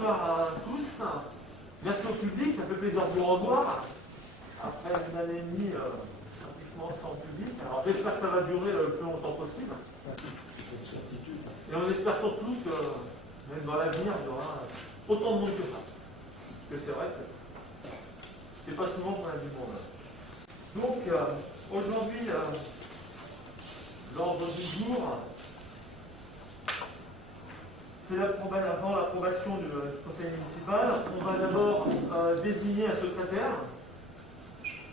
bonsoir à tous. Merci au public, ça fait plaisir de vous revoir. Après une année et demie pratiquement sans public. Alors j'espère que ça va durer le plus longtemps possible. Et on espère surtout que même dans l'avenir, il y aura autant de monde que ça. Parce que c'est vrai que c'est pas souvent qu'on a du monde. Donc aujourd'hui, l'ordre du jour, c'est avant l'approbation du conseil municipal. On va d'abord désigner un secrétaire.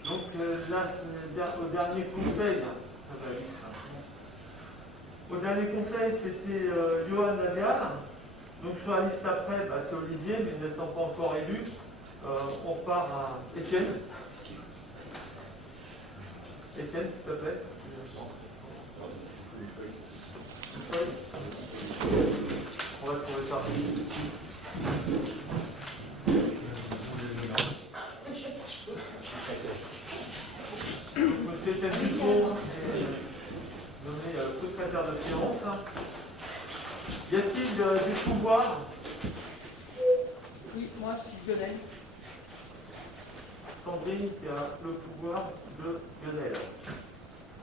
Donc là, c'est au dernier conseil. Au dernier conseil, c'était Johan Navial. Donc sur la liste après, c'est Olivier, mais n'étant pas encore élu, on part à Étienne. Étienne, s'il te plaît. On va trouver ça. Monsieur Étienne Dupont est nommé secrétaire de séance. Y a-t-il des pouvoirs? Oui, moi je suis Lionel. Sandrine qui a le pouvoir de Lionel.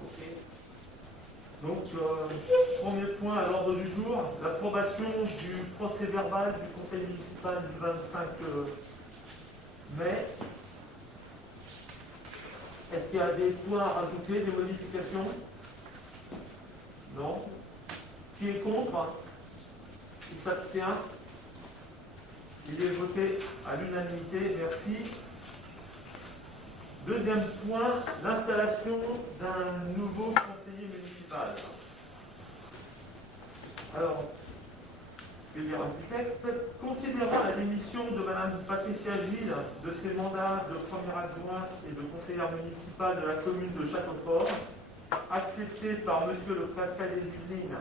Ok. Donc, premier point à l'ordre du jour, l'approbation du procès verbal du conseil municipal du 25 mai. Est-ce qu'il y a des points à rajouter, des modifications? Non. Qui est contre? Qui s'abstient? Il est voté à l'unanimité. Merci. Deuxième point, l'installation d'un nouveau conseiller municipal. Alors, je vais lire un petit texte. Considérant la démission de Mme Patricia Gilles de ses mandats de première adjointe et de conseillère municipale de la commune de Châteaufort, accepté par M. le préfet des Yvelines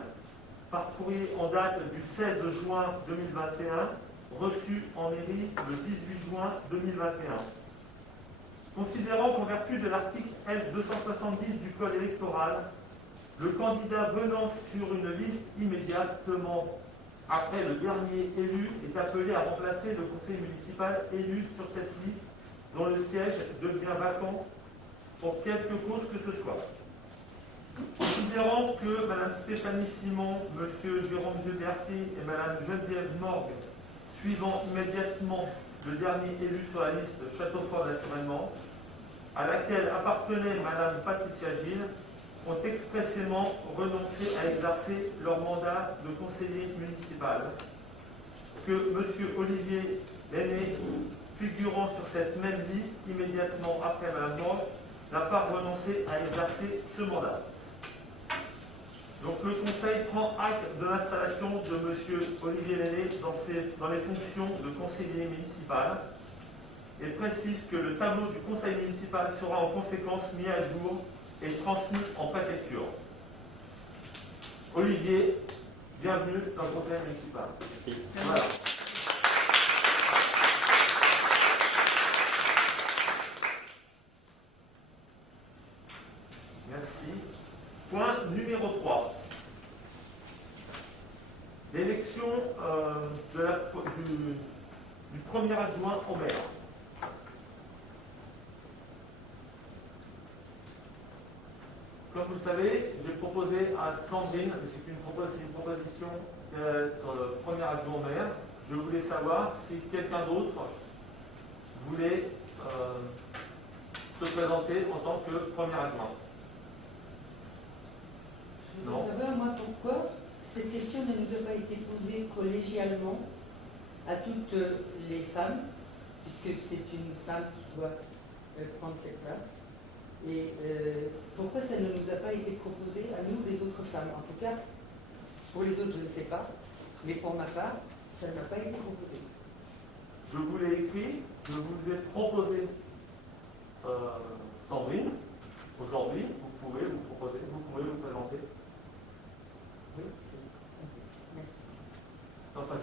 par courrier en date du 16 juin 2021, reçu en mairie le 18 juin 2021. Considérant qu'en vertu de l'article L270 du Code électoral, le candidat venant sur une liste immédiatement après le dernier élu est appelé à remplacer le conseil municipal élu sur cette liste dont le siège devient vacant pour quelque cause que ce soit. Considérant que Mme Stéphanie Simon, M. Jérôme Gilberti et Mme Geneviève Morgue, suivant immédiatement le dernier élu sur la liste Châteaufort naturellement, à laquelle appartenait Mme Patricia Gilles, ont expressément renoncé à exercer leur mandat de conseiller municipal. Que M. Olivier Lenné, figurant sur cette même liste immédiatement après Mme Morgue, n'a pas renoncé à exercer ce mandat. Donc le Conseil prend acte de l'installation de M. Olivier Lenné dans les fonctions de conseiller municipal et précise que le tableau du conseil municipal sera en conséquence mis à jour et transmis en préfecture. Olivier, bienvenue dans le conseil municipal. Merci. Voilà. Merci. Point numéro 3. L'élection du premier adjoint au maire. Comme vous le savez, j'ai proposé à Sandrine, c'est une proposition d'être premier adjoint au maire. Je voulais savoir si quelqu'un d'autre voulait se présenter en tant que premier adjoint. Je veux savoir, moi, pourquoi cette question ne nous a pas été posée collégialement à toutes les femmes, puisque c'est une femme qui doit prendre cette place. Et pourquoi ça ne nous a pas été proposé à nous, les autres femmes? En tout cas, pour les autres, je ne sais pas, mais pour ma part, ça ne m'a pas été proposé. Je vous l'ai écrit, je vous ai proposé Sandrine. Aujourd'hui, vous pouvez vous proposer, vous pouvez vous présenter. Oui, c'est... Merci. Enfin,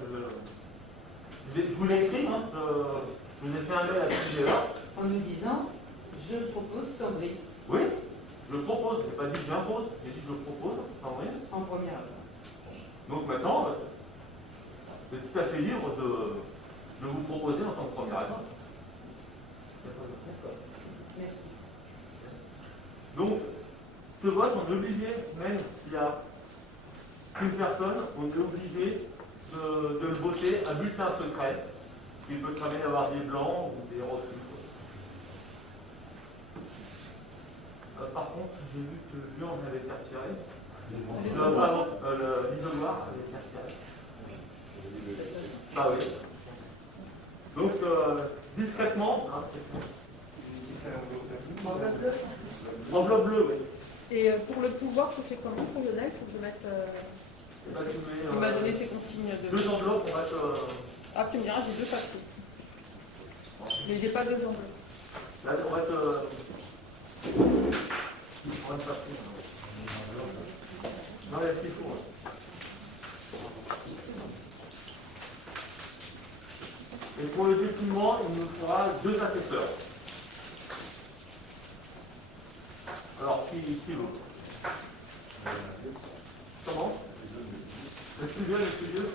je vous l'ai écrit, hein, je vous ai fait un mail à ce sujet-là. En nous disant, je propose Sandrine. Oui, je propose, je n'ai pas dit que j'impose, j'ai dit que je propose Sandrine. En première. Donc maintenant, vous êtes tout à fait libre il a raison. D'accord. Merci. Donc, ce vote, on est obligé, même s'il y a une personne, on est obligé de le voter à bulletin secret. Il peut très bien y avoir des blancs ou des refus. Par contre, j'ai vu que l'urne avait été retirée. L'isoloir avait été retiré. Ah oui. Donc, discrètement, hein, enveloppe bleue, oui. Et pour le pouvoir, je fais comment pour Lionel? Il faut que je mette. Il m'a donné ses consignes de. Deux enveloppes, on va être. Ah, tu me diras, j'ai deux papiers. Mais il n'est pas deux enveloppes. Là, on va être. On va être parti. Non, il y a ce qu'il faut. Et pour le défilement, il nous faudra deux assesseurs. Alors, qui veut? Comment? Le plus vieux, le plus vieux.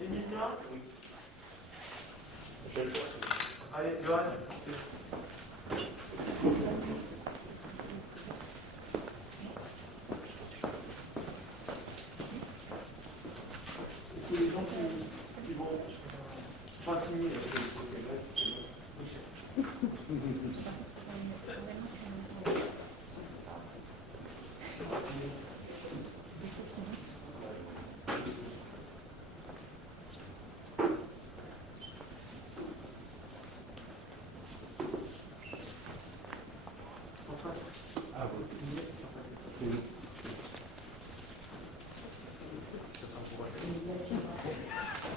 Émilien? Allez, Johan. Les gens qui vont pas signer.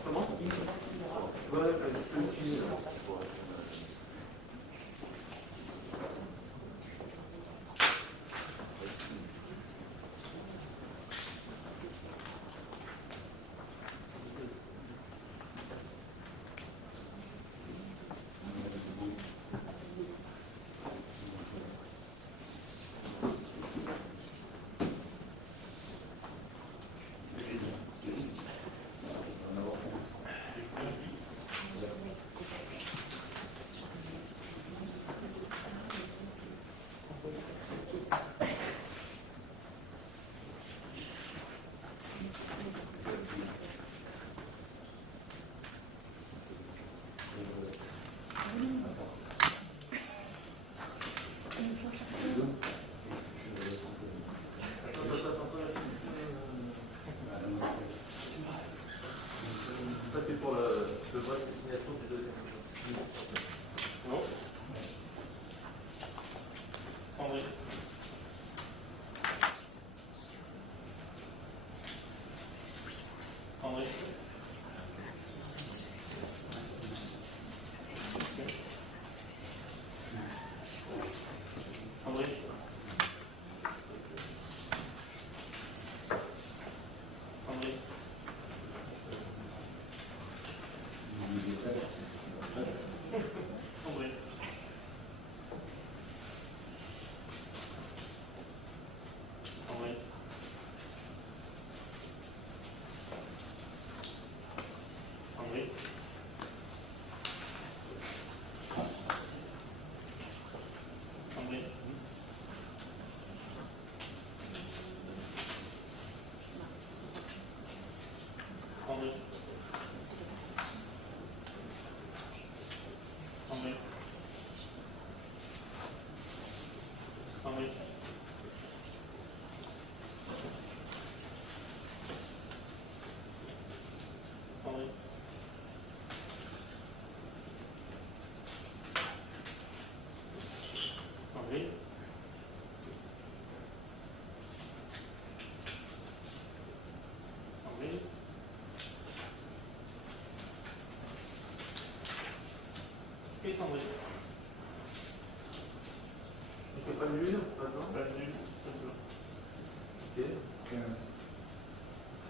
Comment? Ouais, ça c'est pour le vote destination du deuxième. Non. Sandrine. Sandrine. Sandrine. Sandrine. Sandrine. Sandrine. Sandrine. Sandrine. Sandrine. Sandrine. Sandrine. Sandrine. Sandrine. Sandrine. Et Sandrine. Il ne fait pas de lune, maintenant. Pas de nul, pas de blanc. Ok.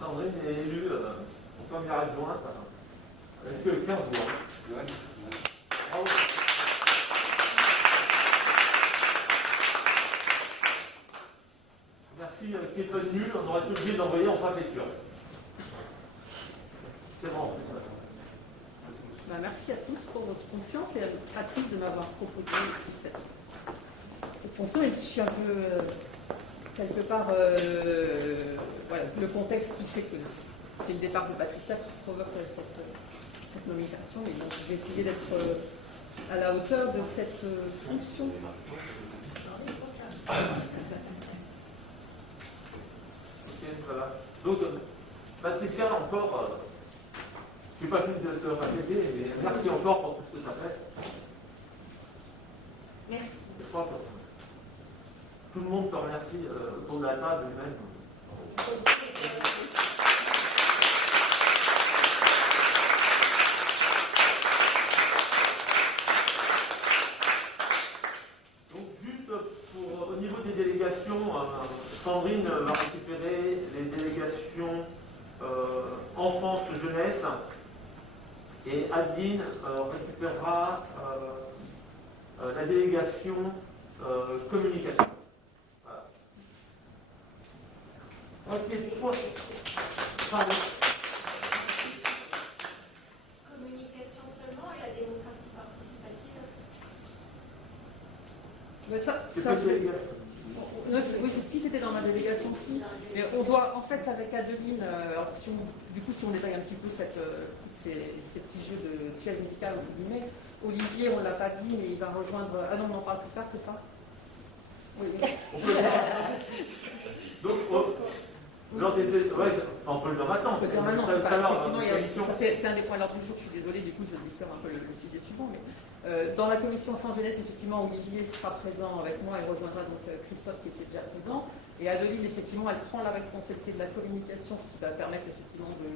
Sandrine est élue première adjointe Avec 15 voix. Bravo. Merci qui est pas venu, on aurait été obligé d'envoyer en préfecture. C'est bon en plus. Bah, merci à tous pour votre confiance et à Patrice de m'avoir proposé aussi cette fonction. Et je suis un peu, quelque part, voilà, le contexte qui fait que c'est le départ de Patricia qui provoque cette nomination. Mais donc, je vais essayer d'être à la hauteur de cette fonction. Ok, voilà. Donc, Patricia, encore, je n'ai pas fini de te répéter, mais merci encore pour tout ce que ça fait. Merci. Je crois que tout le monde te remercie autour de la table même. Donc juste au niveau des délégations, Sandrine va récupérer les délégations enfance-jeunesse et Adeline récupérera la délégation communication. Voilà. Ok, pardon. Communication seulement et la démocratie participative. Mais ça, C'est ça, pas une délégation. oui, si c'était dans ma délégation aussi, mais on doit, en fait, avec Adeline, si on détaille un petit peu ces petits jeux de siège musical, entre guillemets, Olivier, on ne l'a pas dit, mais il va rejoindre. Ah non, on en parle plus tard, c'est ça? Oui. Donc, on peut le dire maintenant. On peut dire maintenant, c'est pas, effectivement, c'est un des points de l'ordre du jour, je suis désolée, du coup je vais faire un peu le sujet suivant, mais dans la commission enfants jeunesse, effectivement, Olivier sera présent avec moi et rejoindra donc Christophe qui était déjà présent, et Adeline, effectivement, elle prend la responsabilité de la communication, ce qui va permettre effectivement de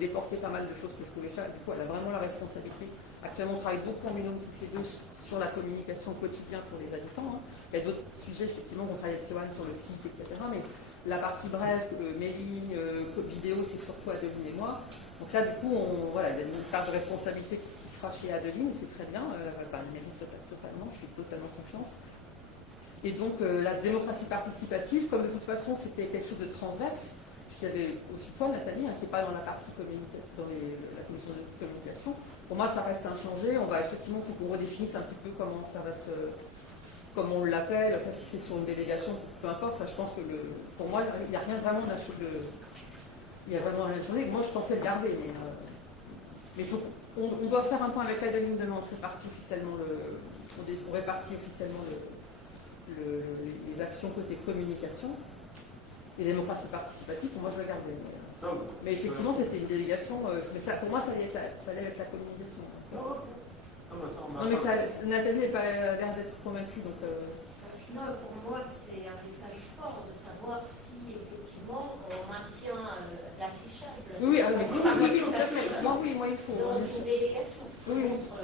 déporter pas mal de choses que je pouvais faire, du coup elle a vraiment la responsabilité. Actuellement, on travaille beaucoup en binôme toutes les deux sur la communication quotidienne pour les habitants. Hein. Il y a d'autres sujets, effectivement, on travaille avec Johan sur le site, etc. Mais la partie bref, mailing, vidéo, c'est surtout Adeline et moi. Donc là, du coup, voilà, il y a une part de responsabilité qui sera chez Adeline, c'est très bien. Elle mérite totalement, je suis totalement confiance. Et donc, la démocratie participative, comme de toute façon, c'était quelque chose de transverse, puisqu'il y avait aussi toi, Nathalie, hein, qui n'est pas dans la partie communication, dans la commission de communication. Pour moi, ça reste inchangé. On va effectivement, il faut qu'on redéfinisse un petit peu comment ça va comment on l'appelle, si c'est sur une délégation, peu importe. Enfin, je pense que pour moi, il n'y a rien vraiment il y a vraiment rien de changé. Moi, je pensais le garder, mais on doit faire un point avec Adeline demain. On répartit officiellement on répartit officiellement les actions côté communication et démocratie participative. Pour moi, je la gardais. Mais effectivement, c'était une délégation. Mais ça, pour moi, ça allait être la communication. Non, mais Nathalie n'a pas l'air d'être convaincue. Donc, Non, pour moi, c'est un message fort de savoir si, effectivement, on maintient l'affichage. Oui, moi, il faut. Dans une délégation, ce qui montre.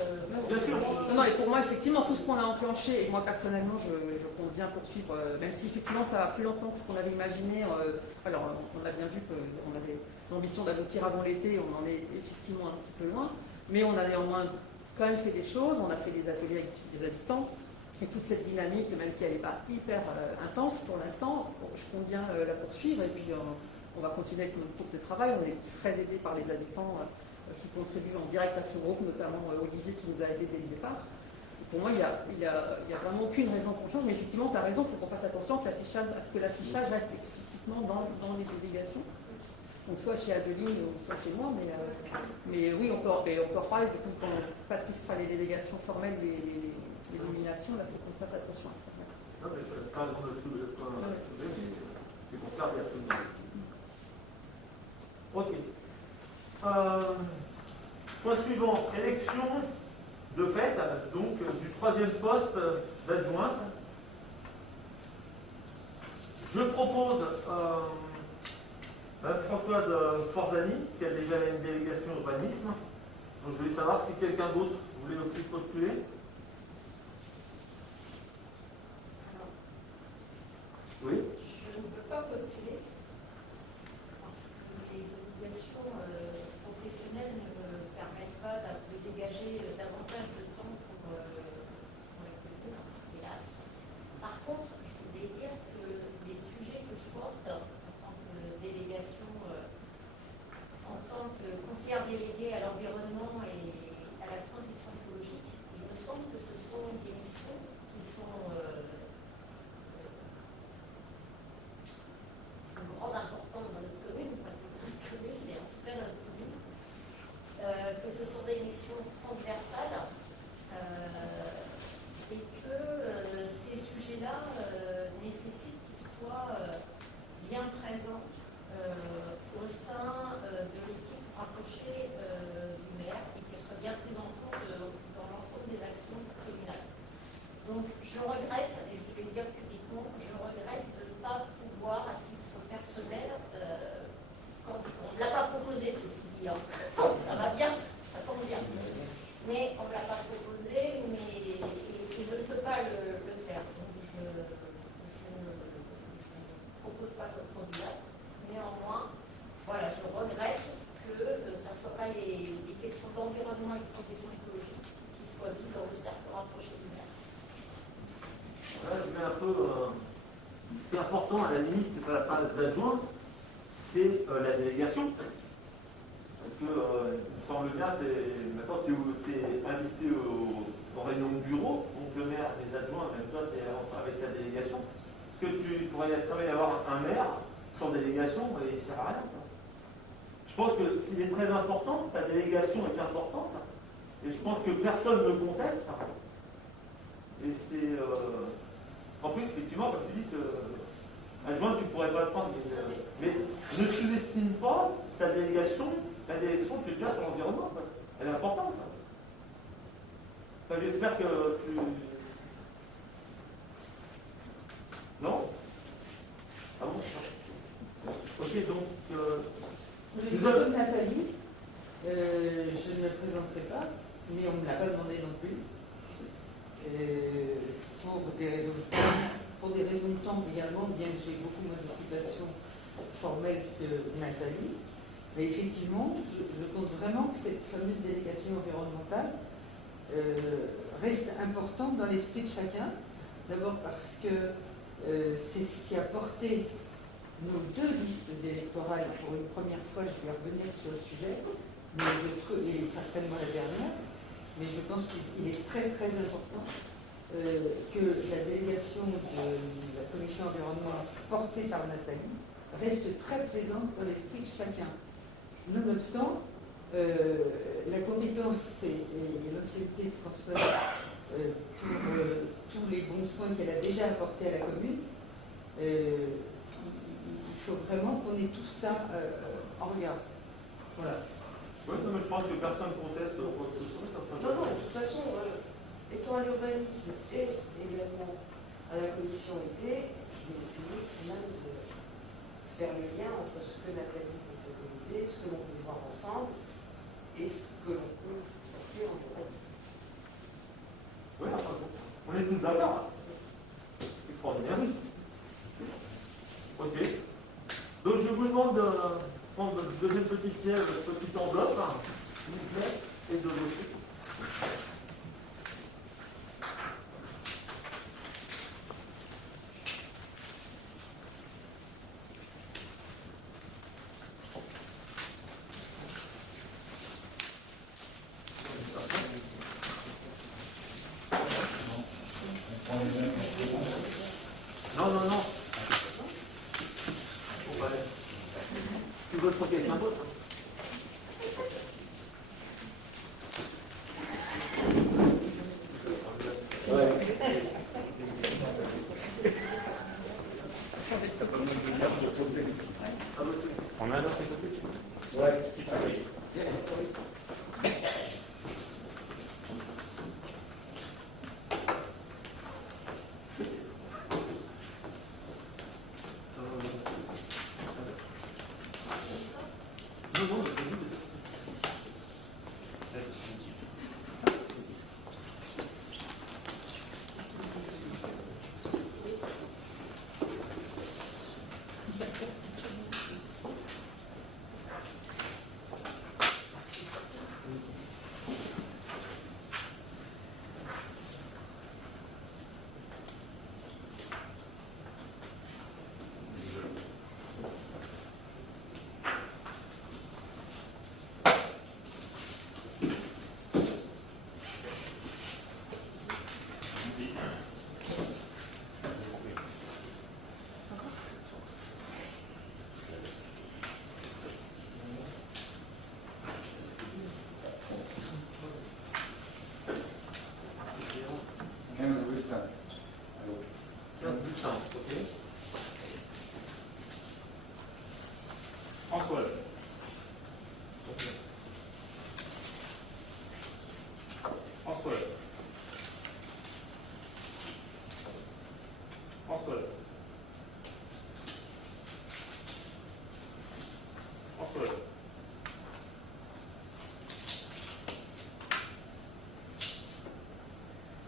Bien sûr. Non, et pour moi, effectivement, tout ce qu'on a enclenché, et moi, personnellement, je compte bien poursuivre, même si, effectivement, ça va plus lentement que ce qu'on avait imaginé. Alors, on a bien vu qu'on avait l'ambition d'aboutir avant l'été, on en est effectivement un petit peu loin, mais on a néanmoins quand même fait des choses, on a fait des ateliers avec des habitants, et toute cette dynamique, même si elle n'est pas hyper intense pour l'instant, je compte bien la poursuivre, et puis on va continuer avec notre groupe de travail. On est très aidés par les habitants qui contribuent en direct à ce groupe, notamment Olivier qui nous a aidés dès le départ. Et pour moi, il n'y a vraiment aucune raison qu'on change, mais effectivement, tu as raison, il faut qu'on fasse attention à ce que l'affichage reste explicitement dans les délégations. Donc soit chez Adeline ou soit chez moi, mais oui, on peut en reparler. Quand Patrice fera les délégations formelles, les nominations, il faut qu'on fasse attention à ça. Non, mais c'est pas un grand soulevé, c'est pour ça qu'il y a tout le monde. Ok. Point suivant, élection de fait, donc du troisième poste d'adjointe. Je propose Françoise Forzani, qui a déjà une délégation urbanisme. Donc je voulais savoir si quelqu'un d'autre voulait aussi postuler. Oui. Je ne peux pas postuler parce que les obligations professionnelles ne me pas de dégager davantage de temps pour la commune, hélas. Par contre, je voulais dire que les sujets que je porte en tant que délégation, en tant que conseillère déléguée à l'environnement et à la transition écologique, il me semble que ce sont des missions qui sont d'une grande importance dans notre commune, pas toute notre commune, mais en tout cas dans notre commune, que ce sont des missions transversales et que ces sujets-là nécessitent qu'ils soient bien présents au sein de l'équipe rapprochée du maire et qu'elle soit bien prise en compte dans l'ensemble des actions communales. Donc je regrette, et je vais le dire publiquement, je regrette de ne pas pouvoir, à titre personnel, quand on ne l'a pas proposé, ceci dit, hein. Ça va bien, ça tombe bien, mais on ne l'a pas proposé, mais et je ne peux pas le faire. Donc je ne propose pas comme candidat. Néanmoins, voilà, je regrette que ça ne soit pas les questions d'environnement et de transition écologique qui soient vues dans le cercle rapproché du maire. Là, je mets un peu. Ce qui est important, à la limite, c'est pas la place d'adjoint, c'est la délégation. Parce que, il me semble bien, maintenant tu es invité en réunion de bureau, donc le maire, les adjoints, même toi, tu es avec la délégation. Que tu pourrais très bien avoir un maire sans délégation, il ne sert à rien. Je pense que s'il est très important, ta délégation est importante, et je pense que personne ne conteste. Et c'est. En plus, effectivement, comme tu dis, adjoint, tu ne pourrais pas le prendre, mais ne sous-estime pas ta délégation, la délégation que tu as sur l'environnement. Elle est importante. Enfin, j'espère que tu. Non? Ah bon? Ok, donc. Je suis comme Nathalie, je ne me présenterai pas, mais on ne me l'a pas demandé non plus. Pour des raisons de temps également, bien que j'ai beaucoup moins d'occupation formelle que Nathalie. Mais effectivement, je compte vraiment que cette fameuse délégation environnementale reste importante dans l'esprit de chacun. D'abord parce que c'est ce qui a porté nos deux listes électorales. Pour une première fois, je vais revenir sur le sujet, mais et certainement la dernière. Mais je pense qu'il est très très important que la délégation de la commission environnement portée par Nathalie reste très présente dans l'esprit de chacun. Nonobstant, la compétence et l'ancienneté de Françoise pour tous les bons soins qu'elle a déjà apportés à la commune, il faut vraiment qu'on ait tout ça en regard. Voilà. Oui, mais je pense que personne ne conteste quoi que ce soit. Non, de toute façon, étant à l'urbanisme et également à la commission été, je vais essayer même de faire le lien entre ce que Nathalie peut préconiser, ce que l'on peut voir ensemble et ce que l'on peut porter en urbanisme. Oui, on est tous d'accord. Extraordinaire. Ok. Donc je vous demande de prendre votre deuxième petite enveloppe, s'il vous plaît, et de voter. Non. Bon, bah, tu votes pour quelqu'un d'autre? Ouais. On a un autre côté? Ouais. Ok. Françoise. Françoise. Françoise. Françoise.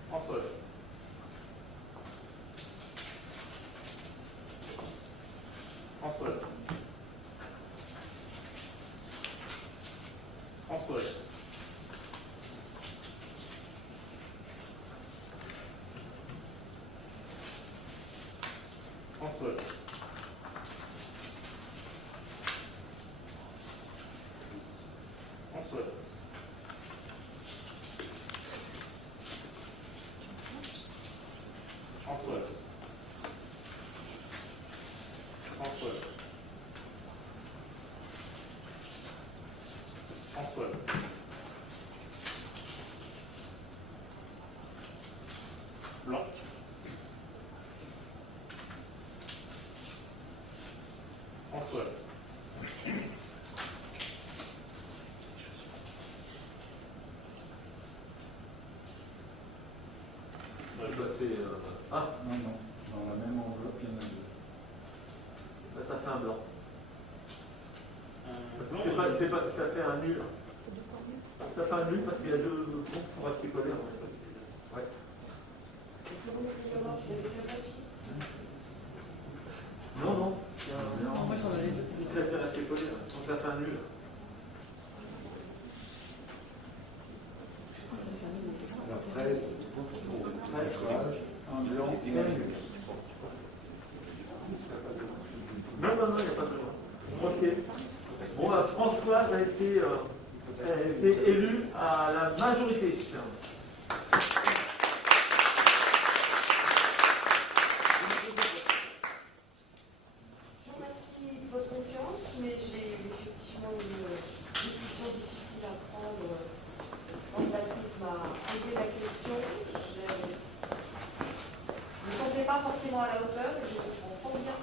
Françoise. Françoise. Françoise. Françoise. Françoise. Françoise. Françoise. Françoise. Blanc. Françoise. Ah, Non, non. Dans la même enveloppe, il y en a deux. là, ça fait un blanc. Blanc, Ça fait un nul. Ça fait un nul parce qu'il y a deux groupes qui sont restés collés. Ouais. Non, non. Non, moi j'en avais deux. Ça a été resté collé. Donc ça fait un nul. La presse, Françoise, un blanc et un nul. Non, non, non, il n'y a pas besoin. Ok. Bon, bah, Françoise a été élue à la majorité. Je vous remercie de votre confiance, mais j'ai effectivement une décision difficile à prendre. Quand Patrice m'a posé la question, je ne me sentais pas forcément à la hauteur et je comprends fort bien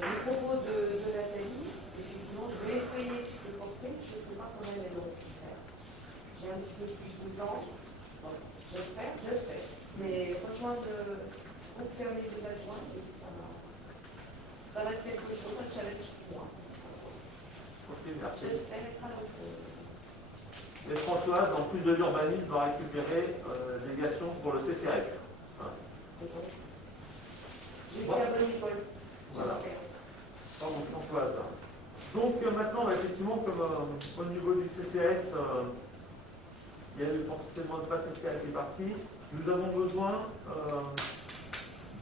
le propos de Nathalie. Effectivement, je vais essayer de le porter. Je ne sais pas comment elle aurait pu faire. J'ai un petit peu plus de temps. Bon, j'espère. Mais rejoindre le groupe fermé des adjoints, ça va être quelque chose, un challenge pour moi. Ok, merci. J'espère être à la hauteur. Et Françoise, en plus de l'urbanisme, va récupérer délégation pour le CCRS. Hein. J'ai fait la bonne école. Voilà. Pardon, Françoise. Donc maintenant, effectivement, comme au niveau du CCS, il y a eu forcément pas de CCS qui est parti, nous avons besoin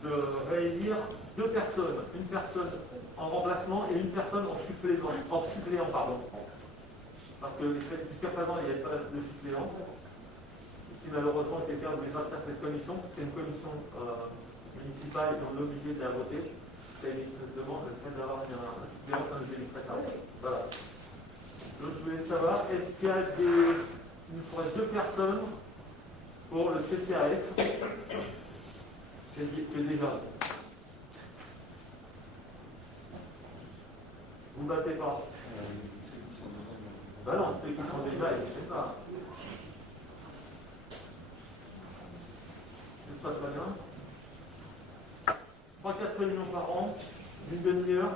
de réélire deux personnes. Une personne en remplacement et une personne en suppléant. Parce que jusqu'à présent, il n'y avait pas de suppléant. Si malheureusement quelqu'un voulait sortir cette commission, c'est une commission municipale et on est obligé de la voter. C'est une demande le fait d'avoir un suppléant comme j'ai dit très simple. Voilà. Donc je voulais savoir, est-ce qu'il y a il nous faudrait deux personnes pour le CCAS? C'est déjà. Vous ne battez pas. Ben non, ceux qui sont déjà, ils ne savent pas. C'est pas très bien. 3-4 réunions par an, une demi-heure.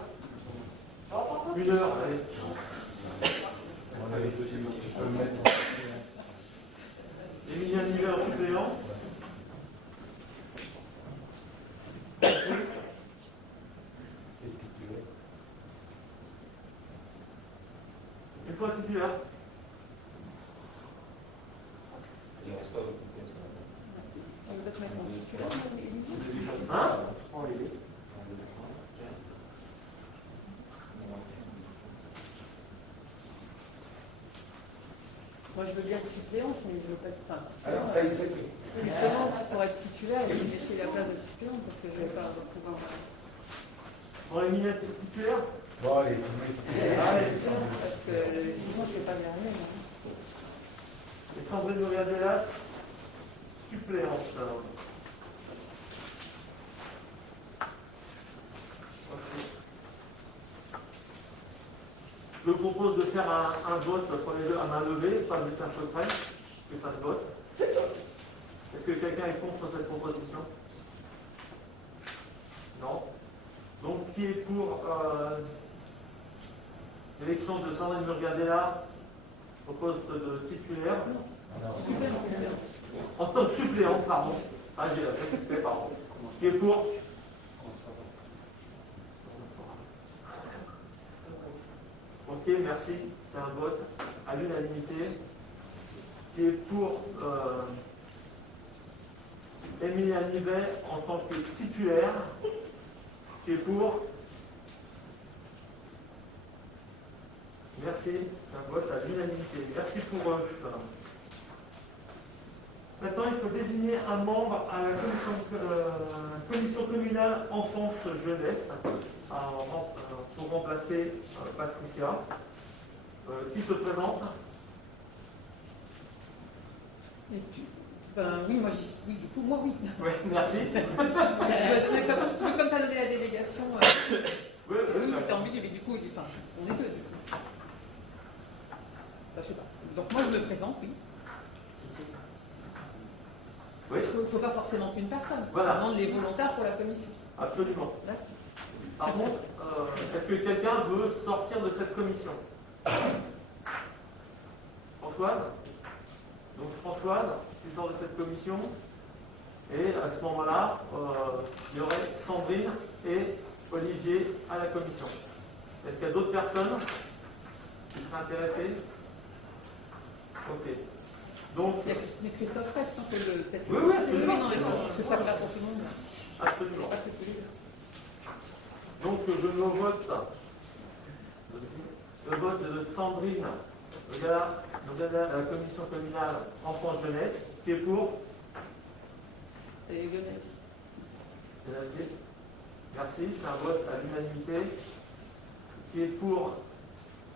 Une heure, allez. On a les possibilités que tu peux mettre. Émilien Niver suppléant. C'est titulaire. Une fois titulaire. Il ne reste pas beaucoup comme ça. On veut te mettre en titulaire, Élie ? Hein? Moi je veux bien être suppléante, mais je veux pas être. Enfin, Alors ça, il sait que. justement, pour être titulaire, il faut me laisser la place de suppléante parce que je ne vais pas représenter. Pour Émilien titulaire? Bon, allez, tu mets. Parce que sinon je ne vais pas y arriver. Et Sandrine Mogadela? suppléante. Je propose de faire un vote pour les deux à main levée, pas juste un secret, que ça se vote. Est-ce que quelqu'un est contre cette proposition? Non. Donc, qui est pour l'élection de Sandrine Murgadella au poste de titulaire? En tant que suppléante, pardon. Ah, j'ai la tête, pardon. Qui est pour? Ok, merci. C'est un vote à l'unanimité. Qui est pour Emilia Nivet en tant que titulaire? Qui est pour? Merci. C'est un vote à l'unanimité. Merci pour eux. Maintenant, il faut désigner un membre à la commission communale enfance-jeunesse pour remplacer Patricia. Qui se présente? Oui, moi, oui, du coup, moi, oui. Oui, merci. Comme tu as donné la délégation, oui, c'était en milieu, mais du coup, enfin, on est deux, du coup. Enfin, je sais pas. Donc, moi, je me présente, oui. Oui. Il ne faut pas forcément qu'une personne. Voilà. Ça demande les volontaires pour la commission. Absolument. D'accord. Par contre, est-ce que quelqu'un veut sortir de cette commission? Françoise? Donc Françoise, tu sors de cette commission. Et à ce moment-là, il y aurait Sandrine et Olivier à la commission. Est-ce qu'il y a d'autres personnes qui seraient intéressées? Ok. Donc, il y a Christophe Rest, hein, peut-être. Oui, absolument. Non, c'est ça que là pour tout le monde. Absolument. Pas que tous les deux. Donc je me vote le vote de Sandrine à la commission communale enfance-jeunesse, qui est pour? C'est Lionel. C'est la suite. Merci, c'est un vote à l'unanimité. Qui est pour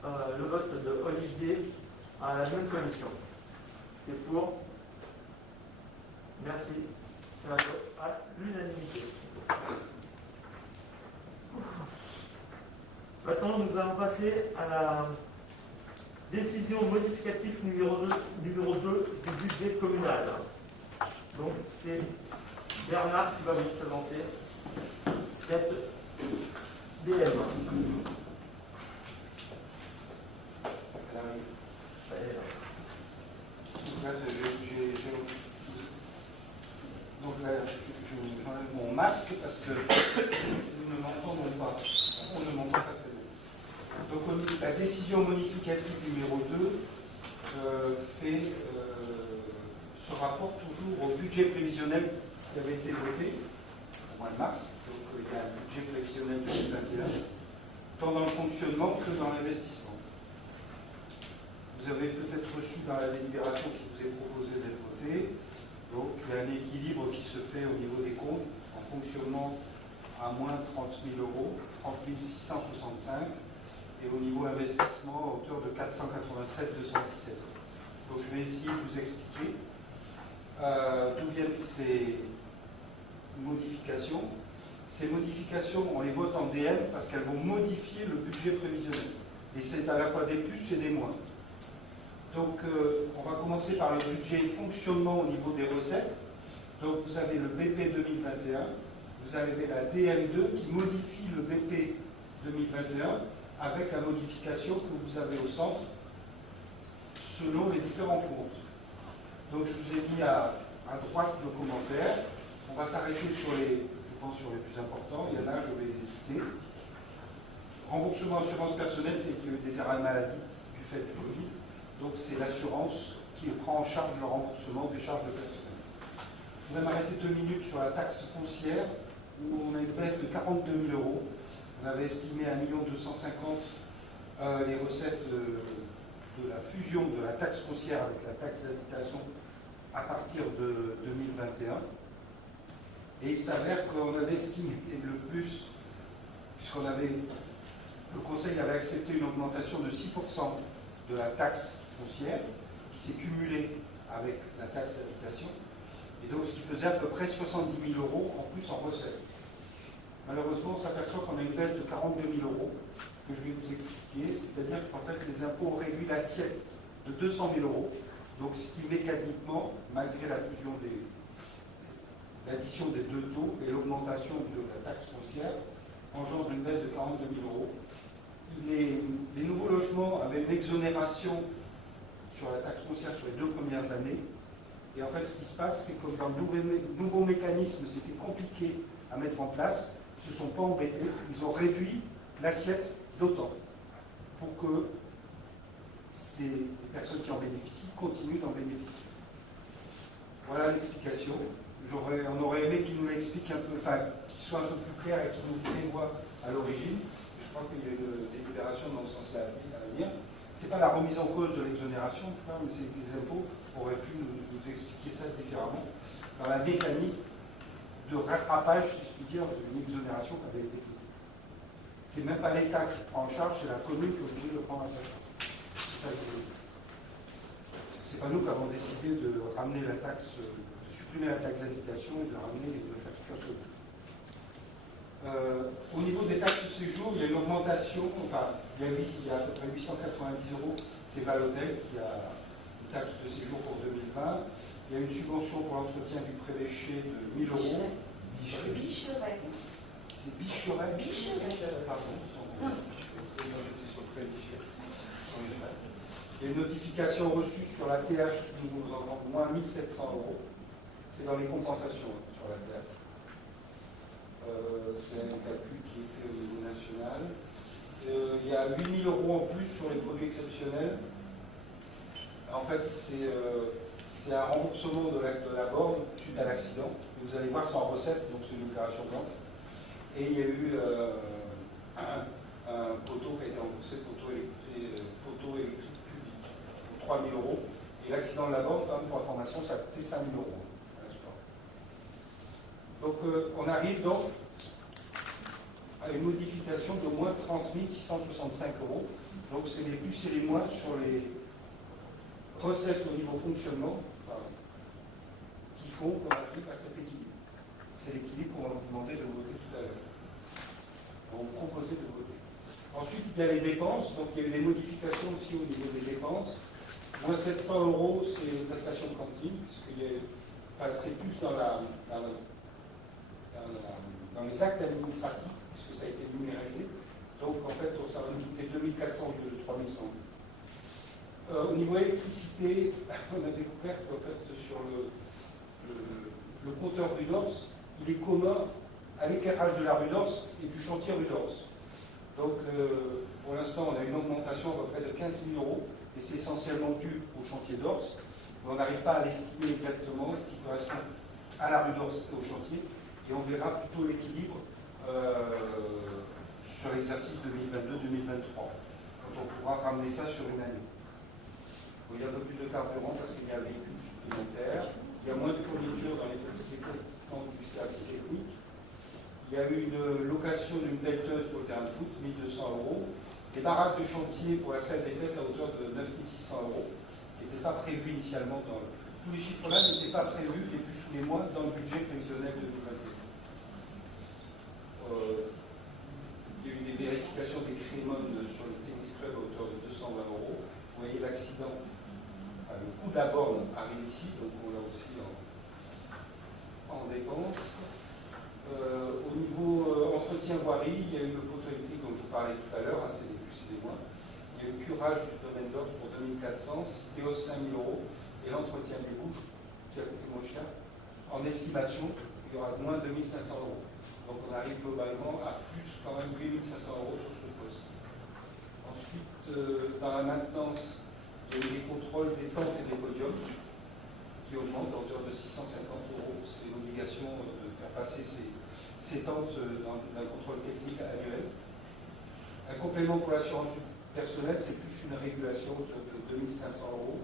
le vote de Olivier à la même commission. Qui est pour? Merci. C'est un vote à l'unanimité. Maintenant, nous allons passer à la décision modificative numéro 2 du budget communal. Donc, c'est Bernard qui va vous présenter cette DM. Donc là, j'enlève mon masque parce que nous ne m'entendons pas. On ne m'entend pas très bien. Donc la décision modificative numéro 2 se rapporte toujours au budget prévisionnel qui avait été voté au mois de mars. Donc il y a un budget prévisionnel 2021, tant dans le fonctionnement que dans l'investissement. Vous avez peut-être reçu dans la délibération qui vous est proposée d'être votée. Donc il y a un équilibre qui se fait au niveau des comptes en fonctionnement à moins 30 000 euros, 30 665, et au niveau investissement à hauteur de 487 217 euros. Donc je vais essayer de vous expliquer d'où viennent ces modifications. Ces modifications, on les vote en DM parce qu'elles vont modifier le budget prévisionnel. Et c'est à la fois des plus et des moins. Donc, on va commencer par le budget fonctionnement au niveau des recettes. Donc, vous avez le BP 2021, vous avez la DM2 qui modifie le BP 2021 avec la modification que vous avez au centre selon les différents comptes. Donc, je vous ai mis à droite le commentaire. On va s'arrêter sur les, je pense, sur les plus importants. Il y en a, je vais les citer. Remboursement assurance personnelle, c'est qu'il y a eu des arrêts maladie du fait du Covid. Donc c'est l'assurance qui prend en charge le remboursement des charges de personnel. Je vais m'arrêter 2 minutes sur la taxe foncière, où on a une baisse de 42 000 euros. On avait estimé à 1 250 000 les recettes de la fusion de la taxe foncière avec la taxe d'habitation à partir de 2021. Et il s'avère qu'on avait estimé le plus, puisqu'on avait, le Conseil avait accepté une augmentation de 6% de la taxe foncière qui s'est cumulée avec la taxe d'habitation. Et faisait à peu près 70 000 € en plus en recettes. Malheureusement, on s'aperçoit qu'on a une baisse de 42 000 € que je vais vous expliquer, c'est-à-dire qu'en fait les impôts ont réduit l'assiette de 200 000 €, donc ce qui mécaniquement, malgré la fusion l'addition des deux taux et l'augmentation de la taxe foncière, engendre une baisse de 42 000 €. Les nouveaux logements avaient une exonération sur la taxe foncière sur les 2 premières années. Et en fait, ce qui se passe, c'est que dans le nouveau mécanisme, c'était compliqué à mettre en place, ils ne se sont pas embêtés, ils ont réduit l'assiette d'autant pour que les personnes qui en bénéficient continuent d'en bénéficier. Voilà l'explication. On aurait aimé qu'il nous l'explique un peu, enfin, qu'il soit un peu plus clair et qu'il nous prévoit à l'origine. Je crois qu'il y a une délibération dans ce sens-là à venir. Ce n'est pas la remise en cause de l'exonération, mais c'est que les impôts auraient pu nous expliquer ça différemment dans la mécanique de rattrapage, si je puis dire, d'une exonération qui avait été faite. C'est même pas l'État qui prend en charge, c'est la commune qui est obligée de le prendre à sa charge. C'est ça que je veux dire. C'est pas nous qui avons décidé de ramener la taxe, de supprimer la taxe d'habitation et de ramener de faire tout ça. Au niveau des taxes de séjour, il y a une augmentation, enfin, il y a à peu près 890 €, c'est Valodel qui a une taxe de séjour pour 2020. Il y a une subvention pour l'entretien du pré-évêché de 1 000 €. Bicheret. C'est Bicheret. Pardon. Il y a une notification reçue sur la TH qui nous engendre moins 1 700 €. C'est dans les compensations sur la TH. C'est un calcul qui est fait au niveau national. Il y a 8 000 € en plus sur les produits exceptionnels. En fait, c'est un remboursement de la borne suite à l'accident. Vous allez voir, c'est en recette, donc c'est une opération blanche. Et il y a eu un poteau qui a été remboursé, poteau électrique public, pour 3 000 €. Et l'accident de la borne, pour information, ça a coûté 5 000 €. Donc on arrive donc à une modification de moins 30 665 €. Donc c'est les plus et les moins sur les recettes au niveau fonctionnement qui font qu'on arrive à cet équilibre. C'est l'équilibre qu'on va vous demander de voter tout à l'heure. On va vous proposer de voter. Ensuite, il y a les dépenses. Donc il y a eu des modifications aussi au niveau des dépenses. Moins 700 €, c'est les prestations de cantine, puisque c'est plus dans les actes administratifs, puisque ça a été numérisé. Donc en fait, ça va nous coûter 2 400 au lieu de 3 100. Au niveau électricité, on a découvert qu'en fait, sur le compteur Rudors, il est commun à l'éclairage de la Rudors et du chantier Rudors. Donc pour l'instant, on a une augmentation à peu près de 15 000 €, et c'est essentiellement dû au chantier d'Ors. On n'arrive pas à l'estimer exactement, ce qui correspond à la Rudors et au chantier. Et on verra plutôt l'équilibre sur l'exercice 2022-2023, quand on pourra ramener ça sur une année. Il y a un peu plus de carburant parce qu'il y a un véhicule supplémentaire, il y a moins de fournitures dans les petits équipements du service technique, il y a eu une location d'une pelleteuse pour le terrain de foot, 1 200 €, des baraques de chantier pour la salle des fêtes à hauteur de 9 600 €, qui n'étaient pas prévus initialement dans le... Tous les chiffres-là n'étaient pas prévus, les plus sous les mois, dans le budget prévisionnel 2021. Il y a eu des vérifications des crémons sur le tennis club à hauteur de 220 €. Vous voyez l'accident, le coût de la borne arrive ici, donc on l'a aussi en dépenses. Au niveau entretien voirie, il y a eu le poteau électrique dont je vous parlais tout à l'heure, c'est des plus et des moins. Il y a eu le curage du domaine d'ordre pour 2 400, Citeos 5 000 € et l'entretien des bouches qui a coûté moins cher. En estimation, il y aura moins de 2 500 €. Donc on arrive globalement à plus quand même 8 500 € sur ce poste. Ensuite, dans la maintenance, il y a eu des contrôles des tentes et des podiums qui augmentent à hauteur de 650 €. C'est l'obligation de faire passer ces tentes dans un contrôle technique annuel. Un complément pour l'assurance personnelle, c'est plus une régulation de 2 500 €.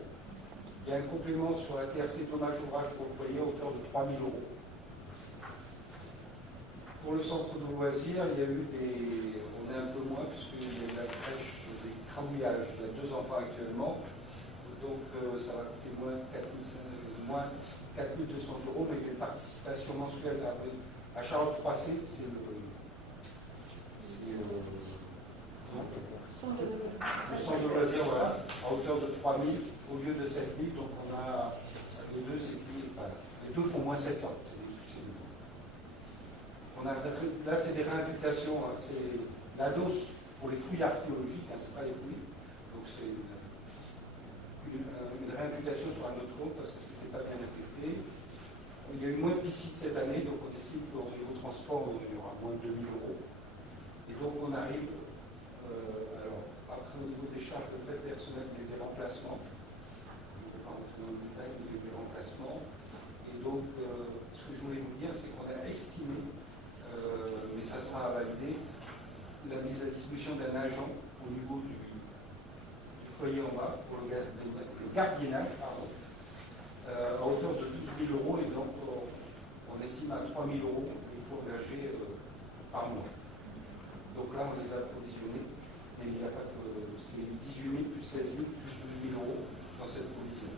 Il y a un complément sur la TRC dommage ouvrage pour employés à hauteur de 3 000 €. Pour le centre de loisirs, il y a eu on est un peu moins, puisqu'il y a la crèche des cramouillages. Il y a 2 enfants actuellement, donc ça va coûter moins 9 moins 4 200 €, mais les participations mensuelles à Charlotte 3C, c'est le centre de loisirs, voilà, à hauteur de 3 000 au lieu de 7 000. Donc on a les deux, les deux font moins 700. On a, là, c'est des réimputations, hein, c'est la dose pour les fouilles archéologiques, hein, c'est pas les fouilles. Donc c'est une réimputation sur un autre compte parce que c'était pas bien affecté. Il y a eu moins de piscines cette année, donc on estime qu'au niveau transport, il y aura moins de 2 000 €. Et donc on arrive, alors après au niveau des charges de frais personnels, il y a eu des remplacements. Je ne vais pas rentrer dans le détail, mais il y a eu des remplacements. Et donc ce que je voulais vous dire, c'est qu'on a estimé, mais ça sera validé, la mise à disposition d'un agent au niveau du foyer en bas pour le gardiennage, pardon, à hauteur de 12 000 €, et donc on estime à 3 000 € les cours engagés par mois. Donc là, on les a provisionnés, mais il n'y a pas de. C'est 18 000 plus 16 000 plus 12 000 € dans cette provision.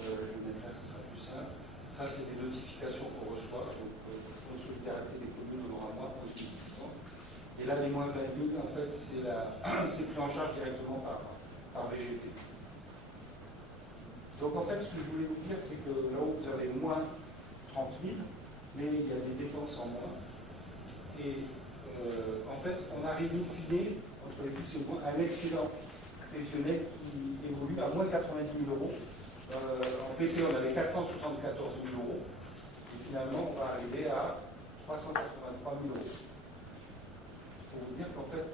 Je vais mettre là, ça sera plus simple. Ça, c'est des notifications qu'on reçoit. Donc, Fonds de solidarité des communes, on aura moins, 600. Et là, les moins 20 000, en fait, c'est pris en charge directement par VGP. Donc, en fait, ce que je voulais vous dire, c'est que là où vous avez moins 30 000, mais il y a des dépenses en moins. Et en fait, on arrive in fine, entre les plus et moins, un excédent prévisionnel qui évolue à moins 90 000 €. En PP, on avait 474 000 €. Et finalement, on va arriver à 383 000 €. Pour vous dire qu'en fait,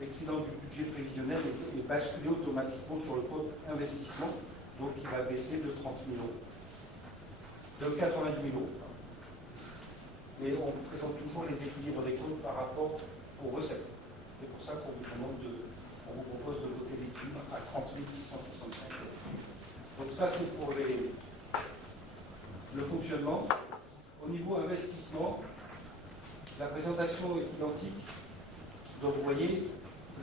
l'excédent du budget prévisionnel est basculé automatiquement sur le compte investissement, donc il va baisser de 30 000 €. De 90 000 €. Mais on vous présente toujours les équilibres des comptes par rapport aux recettes. C'est pour ça qu'on vous propose de voter l'équilibre à 30 665 €. Donc ça, c'est pour le fonctionnement. Au niveau investissement, la présentation est identique. Donc vous voyez,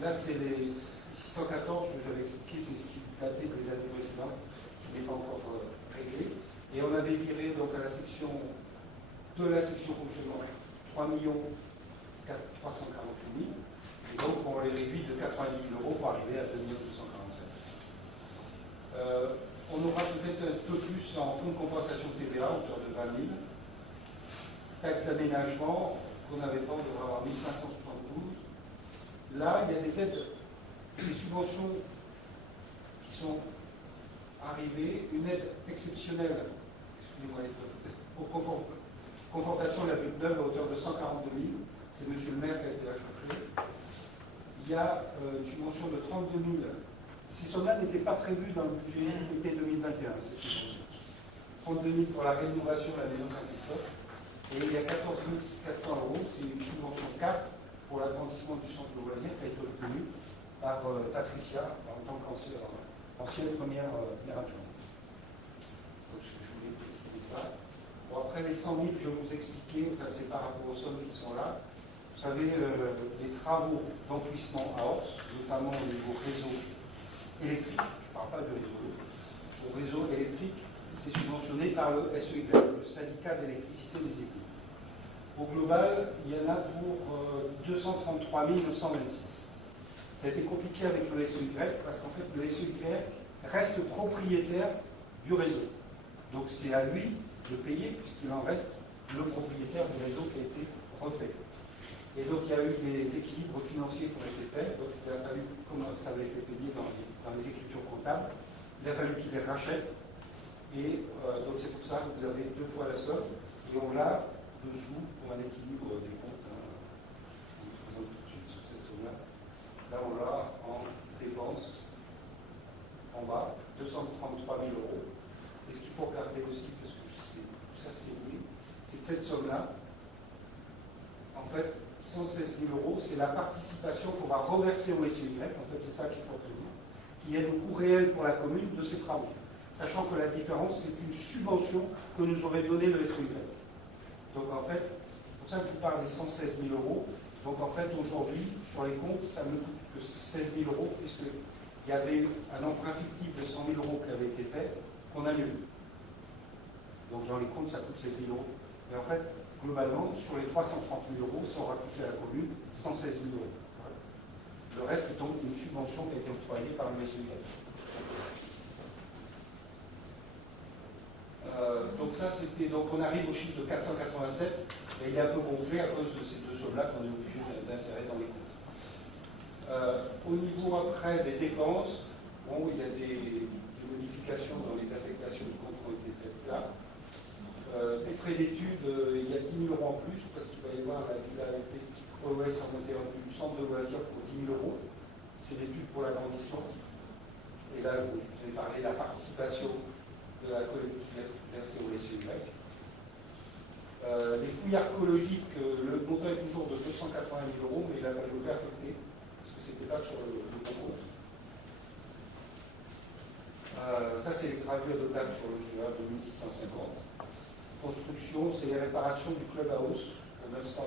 là c'est les 614 que j'avais expliqué, c'est ce qui datait des années précédentes, qui n'est pas encore réglé. Et on avait viré donc à la section fonctionnement 3 348 000. Et donc on les réduit de 90 000 € pour arriver à 2 247 000. On aura peut-être un peu plus en fonds de compensation TVA, à hauteur de 20 000. Taxe d'aménagement, qu'on n'avait pas, on devrait avoir 1572. Là, il y a des aides, des subventions qui sont arrivées, une aide exceptionnelle, excusez-moi, pour confortation de la butte neuve à hauteur de 142 000. C'est M. le maire qui a été la chercher. Il y a une subvention de 32 000. Ces sommes-là n'étaient pas prévues dans le budget été 2021. 32 000 pour la rénovation de la maison Saint-Christophe. Et il y a 14 400 €, c'est une subvention CAF pour l'agrandissement du centre de loisirs qui a été obtenue par Patricia en tant qu'ancienne première adjointe. Donc je voulais préciser ça. Bon, après les 100 000, je vais vous expliquer, enfin, c'est par rapport aux sommes qui sont là. Vous savez, les travaux d'enfouissement à Ors, notamment au niveau réseau électrique, je ne parle pas de réseau, au réseau électrique, c'est subventionné par le SEIG, le syndicat d'électricité des équipes. Au global, il y en a pour 233 926. Ça a été compliqué avec le SEIG parce qu'en fait, le SEIG reste propriétaire du réseau. Donc c'est à lui de payer puisqu'il en reste le propriétaire du réseau qui a été refait. Et donc il y a eu des équilibres financiers qui ont été faits. Donc il a fallu, comme ça avait été payé dans les écritures comptables, il a fallu qu'il les rachète. Et donc c'est pour ça que vous avez deux fois la somme. Et on l'a dessous pour un équilibre des comptes. Je vous présente tout de suite sur cette somme-là. Là on l'a en dépenses en bas, 233 000 €. Et ce qu'il faut regarder aussi, parce que tout ça c'est oui, c'est que cette somme-là, en fait, 116 000 €, c'est la participation qu'on va reverser au SEIG, en fait c'est ça qu'il faut retenir, qui est le coût réel pour la commune de ces travaux. Sachant que la différence, c'est une subvention que nous aurait donnée le SEIG. Donc en fait, c'est pour ça que je vous parle des 116 000 €. Donc en fait, aujourd'hui, sur les comptes, ça ne me coûte que 16 000 €, puisqu'il y il y avait un emprunt fictif de 100 000 € qui avait été fait, qu'on annule. Donc dans les comptes, ça coûte 16 000 €. Et en fait, globalement, sur les 330 000 €, ça aura coûté à la commune 116 000 €. Le reste est donc une subvention qui a été octroyée par le MSEI. Donc ça, c'était. Donc on arrive au chiffre de 487, et il est un peu gonflé à cause de ces deux sommes-là qu'on est obligé d'insérer dans les comptes. Au niveau après des dépenses, bon, il y a des modifications dans les affectations de comptes qui ont été faites là. Des frais d'études, il y a 10 000 € en plus, parce qu'il va y avoir la OS en montée du centre de loisirs pour 10 000 €. C'est l'étude pour l'agrandissement. Et là, je vous ai parlé de la participation de la collectivité versée au SEY. Les fouilles archéologiques, le montant est toujours de 280 000 €, mais il a fallu le réaffecter, parce que ce n'était pas sur le bon compte. Ça, c'est les gravures de table sur le SEA de 1650. Construction, c'est les réparations du clubhouse de 900 €.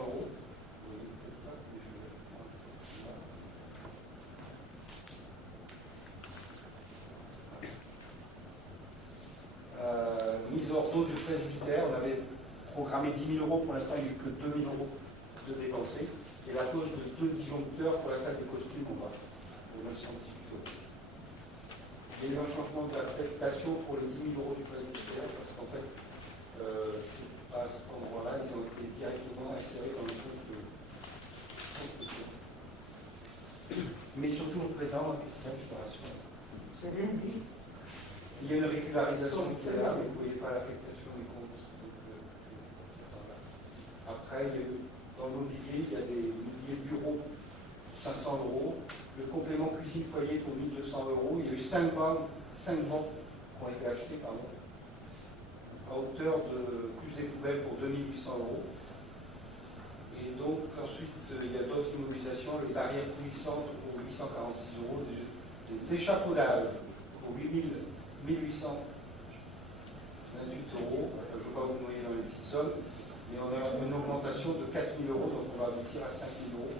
Mise hors d'eau du presbytère, on avait programmé 10 000 €, pour l'instant il n'y a eu que 2 000 € de dépensés, et la pose de 2 disjoncteurs pour la salle des costumes au bas, pour 918 €. Il y a eu un changement d'affectation pour les 10 000 € du presbytère, parce qu'en fait, à cet endroit-là, ils ont été directement insérés dans le compte de construction. Mais ils sont toujours présents dans la question d'exploration. C'est bien dit. Il y a une régularisation qui est là, mais vous ne voyez pas l'affectation des comptes. Après, dans le mobilier, il y a des mobiliers de bureau pour 500 €, le complément cuisine-foyer pour 1 200 €. Il y a eu 5 bancs qui ont été achetés, pardon, à hauteur de plus des poubelles pour 2 800 €. Et donc, ensuite, il y a d'autres immobilisations, les barrières coulissantes pour 846 €, des échafaudages pour 1828 €. Je ne veux pas vous noyer dans les petites sommes, mais on a une augmentation de 4 000 €, donc on va aboutir à 5 000 €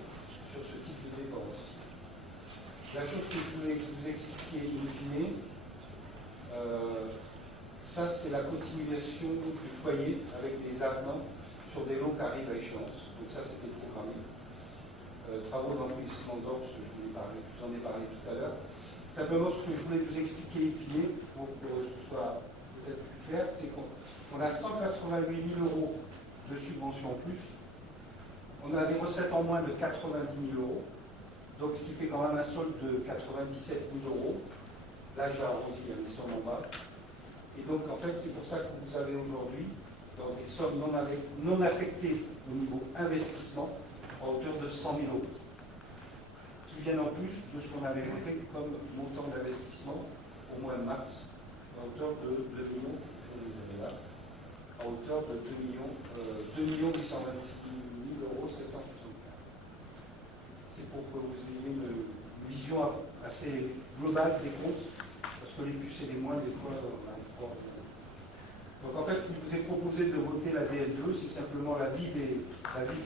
sur ce type de dépenses. La chose que je voulais vous expliquer in fine, ça c'est la continuation du foyer avec des avenants sur des lots qui arrivent à échéance. Donc ça c'était programmé. Travaux d'enrichissement d'or, je vous en ai parlé tout à l'heure. Simplement, ce que je voulais vous expliquer in fine, pour que ce soit peut-être plus clair, c'est qu'on a 188 000 € de subventions en plus. On a des recettes en moins de 90 000 €. Donc, ce qui fait quand même un solde de 97 000 €. Là, j'ai arrondi, il y a des sommes en bas. Et donc, en fait, c'est pour ça que vous avez aujourd'hui dans des sommes non affectées au niveau investissement à hauteur de 100 000 €. Qui viennent en plus de ce qu'on avait voté comme montant d'investissement au mois de mars, à hauteur de 2 millions, je les avais là, à hauteur de 2 826 000 775 €. C'est pour que vous ayez une vision assez globale des comptes, parce que les plus et les moins, des fois, on a pas. Donc en fait, il vous est proposé de voter la DL2, c'est simplement la vie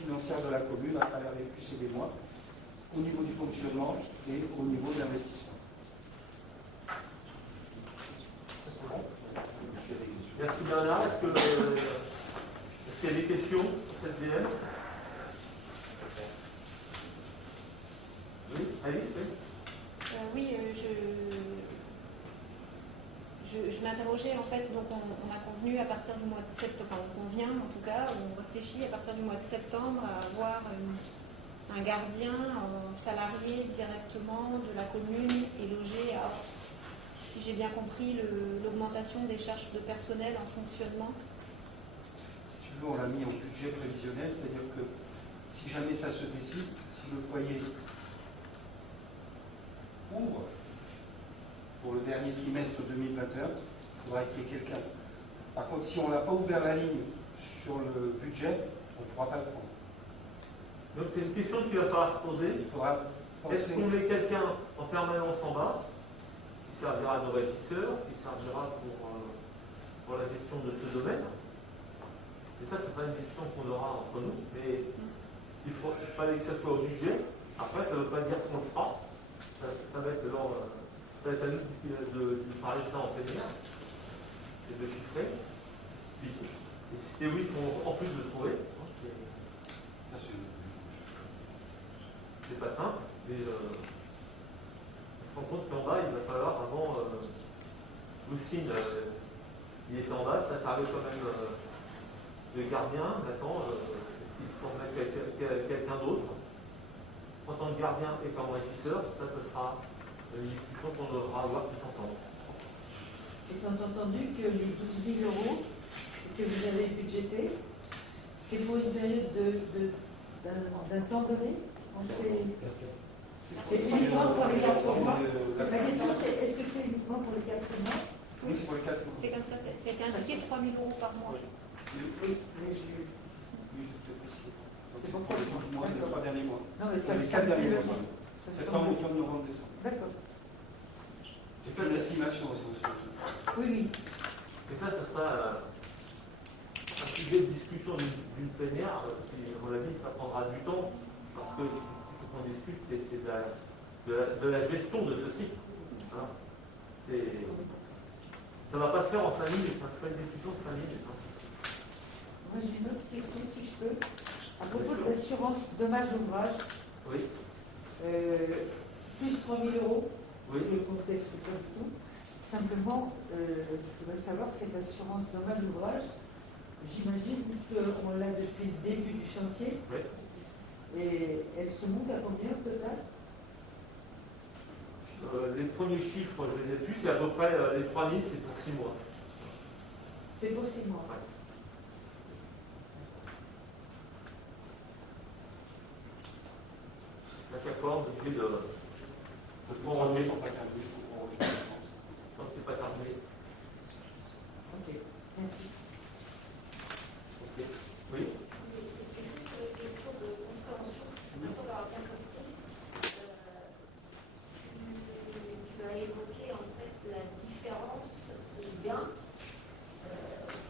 financière de la commune à travers les plus et les moins, au niveau du fonctionnement et au niveau de l'investissement. Merci Bernard. Est-ce qu'il y a des questions sur cette DL? Oui, Alice, oui. Je m'interrogeais en fait, donc on a convenu à partir du mois de septembre, enfin on convient en tout cas, on réfléchit à partir du mois de septembre à avoir un gardien salarié directement de la commune et logé à Ors. Si j'ai bien compris, l'augmentation des charges de personnel en fonctionnement. Si tu veux, on l'a mis en budget prévisionnel, c'est-à-dire que si jamais ça se décide, si le foyer ouvre pour le dernier trimestre 2021, il faudra qu'il y ait quelqu'un. Par contre, si on n'a pas ouvert la ligne sur le budget, on ne pourra pas le prendre. Donc c'est une question qu'il va falloir se poser. Il faudra penser... Est-ce qu'on met quelqu'un en permanence en bas, qui servira de régisseur, qui servira pour la gestion de ce domaine? Et ça, c'est pas une discussion qu'on aura entre nous, mais il fallait que ça soit au budget. Après, ça ne veut pas dire qu'on le fera. Ça va être ça va être à nous de parler de ça en plénière et de chiffrer. Puis, et si c'est oui, il faut en plus de le trouver. Ça, C'est pas simple, mais on se rend compte qu'en bas, il va falloir avant Lucine, il était en bas, ça servait quand même de gardien. Maintenant, est-ce qu'il faut mettre quelqu'un d'autre en tant que gardien et comme régisseur? Ça, ce sera une discussion qu'on devra avoir tous ensemble. Étant entendu que les 12 000 euros que vous avez budgétés, c'est pour une période d'un temps donné? C'est uniquement pour les 4 mois? La question c'est, est-ce que c'est uniquement pour les 4 mois? Oui, c'est pour les 4 mois. C'est comme ça, c'est indiqué 3 000 euros par mois. Oui, mais je l'ai précisé. C'est pourquoi les 12 mois, les 3 derniers mois. Non, mais ça les me 4 semble derniers plus mois. logique. Septembre, octobre, novembre, décembre. D'accord. C'est pas une estimation, ça aussi. Oui, oui. Et ça, ce sera un sujet de discussion d'une plénière. Qui, à mon avis, ça prendra du temps parce que ce qu'on discute, c'est de la gestion de ce site. Hein. Ça ne va pas se faire en 5 minutes, hein. C'est pas une discussion de 5 minutes. Hein. Moi, j'ai une autre question, si je peux. À propos de l'assurance dommage ouvrage, Oui. Plus 3 000 euros, Oui. le contexte pas du tout. Simplement, je voudrais savoir, cette assurance dommage ouvrage, j'imagine qu'on l'a depuis le début du chantier. Oui. Et elle se monte à combien au total? Les premiers chiffres, je les ai plus, c'est à peu près les 3 000, c'est pour 6 mois. C'est pour 6 mois. Ouais. À chaque fois, on est obligé de prolonger. Ils sont pas terminés, il faut prolonger, je pense. Non, c'est pas terminé. Ok, merci. Ok. Oui. C'était juste une question de compréhension. Je suis pas sûre d'avoir bien compris. Tu as évoqué en fait la différence de gains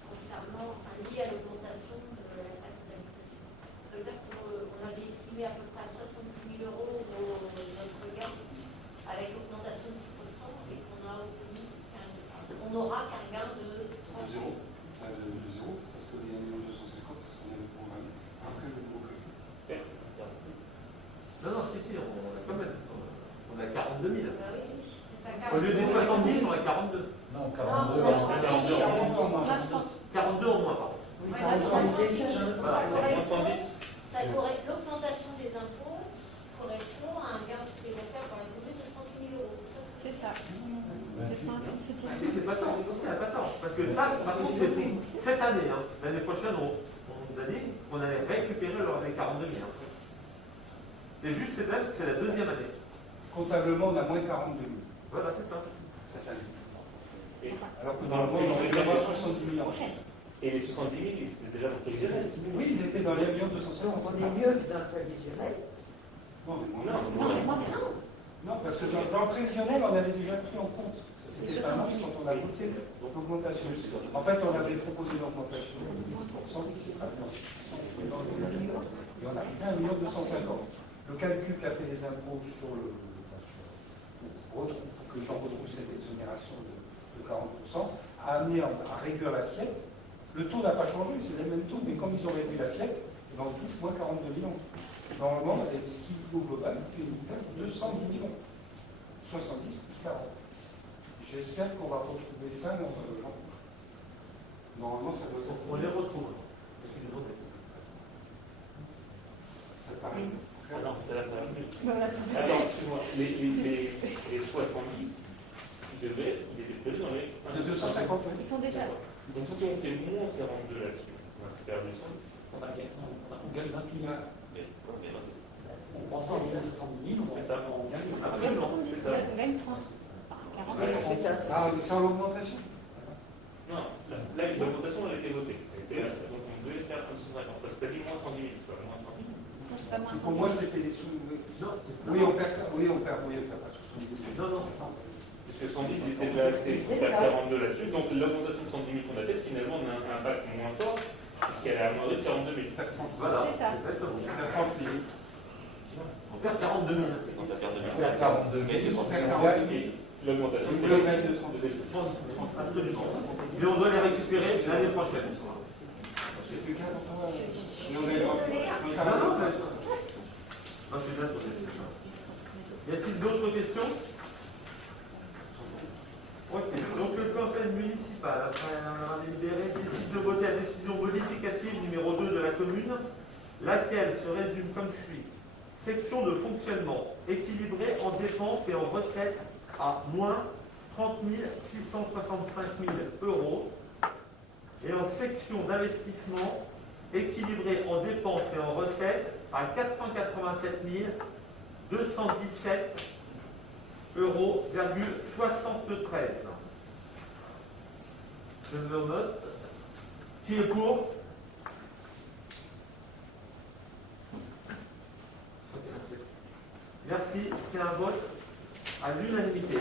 concernant lié à l'augmentation de la taxe d'habitation. Ça veut dire qu'on avait estimé à peu près à 70 000 euros notre gain avec l'augmentation de 6% et qu'on n'aura qu'un gain de 30 De zéro. De zéro, parce que les 1 250 c'est ce qu'on avait programmé. Après le nouveau calcul. Non, si, on a quand même. On a 42 000. Bah oui, c'est ça. Au lieu des 70, on a 42. Non, 42. 42. 42 en moins, pardon. Oui, Ouais, par exemple, ça correspond, l'augmentation des impôts correspond à un gain supplémentaire pour la commune de 38 000 euros. C'est ça. C'est pas tort, c'est pas tort. Parce que ça, par contre, c'est pour cette année. Hein. L'année prochaine, on nous a dit qu'on allait récupérer les 42 000. Hein. C'est juste cette année, c'est la deuxième année. Comptablement, on a moins 42 000 Voilà, c'est ça. cette année. Et, Alors que normalement, on devait avoir 70 000 ans. et les 70 000, ils étaient déjà dans le prévisionnel. Oui, ils étaient dans les 1 250 on est mieux que dans le prévisionnel. Non, mais moins. Non, mais moi, non. Non, parce que dans le prévisionnel, on avait déjà pris en compte. C'était pas mars quand on a voté l'augmentation. En fait, on avait proposé l'augmentation de 10%, mais c'est pas bien. Et on arrivait à 1 250 000. Le calcul qu'a fait les impôts pour que les gens retrouvent cette exonération de 40%, a amené à réduire l'assiette. Le taux n'a pas changé, c'est les mêmes taux, mais comme ils ont réduit l'assiette, on touche moins 42 millions. Normalement, ce qui, au global, fait une perte de 210 millions. 70 plus 40. J'espère qu'on va retrouver ça l'an prochain. Normalement, ça doit être. On les retrouve. Ça paraît. Ah non, c'est là, ça va. Voilà, c'est Attends, excuse-moi. Les 70, ils étaient prévus dans les. Les 250, oui. Ils sont déjà là. Donc si on fait moins 42 là-dessus, on va faire du 100. On gagne 28 000. On prend 100 000, 70 000, C'est ça. on gagne. Après, non, c'est ça. On gagne 30. Enfin, 40. Ouais, C'est ça. Ah, mais c'est en augmentation. Non, là, l'augmentation elle a été votée. Donc on devait faire 150. Parce que t'as dit moins 110 000, c'est pas moins 110 000. Non, c'est pas moins Pour moi, c'était les sous. Non, Oui, on perd pas 70 000. non. Parce que 110 il était déjà acté, c'est pas 42 là-dessus. Donc l'augmentation de 110 000 qu'on a faite, finalement, on a un impact moins fort, puisqu'elle a augmenté de 42 000. Voilà, C'est ça. exactement. On perd 30 000. On perd 42 000. On a perdu On perd 42 000. On perd 40 000. L'augmentation Une de nouvelle de 30. Absolument. Mais on doit les récupérer l'année prochaine. C'est plus clair pour toi nouvelle Non, c'est bien posé. Y a-t-il d'autres questions? Ok. Donc le conseil municipal, après avoir délibéré, décide de voter la décision modificative numéro 2 de la commune, laquelle se résume comme suit. Section de fonctionnement équilibrée en dépenses et en recettes à moins 30 665 000 euros et en section d'investissement équilibrée en dépenses et en recettes à 487 217 euros, 73. Je me note. Qui est pour? Merci, c'est un vote à l'unanimité.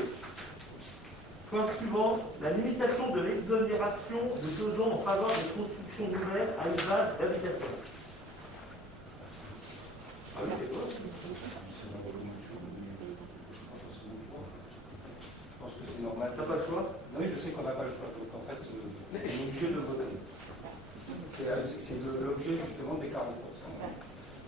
Point suivant, la limitation de l'exonération de 2 ans en faveur des constructions nouvelles à usage d'habitation. Ah oui, c'est quoi? Je pense que c'est normal. T'as pas le choix? Oui, je sais qu'on n'a pas le choix. Donc en fait, on est obligé de voter. C'est l'objet justement des 40%.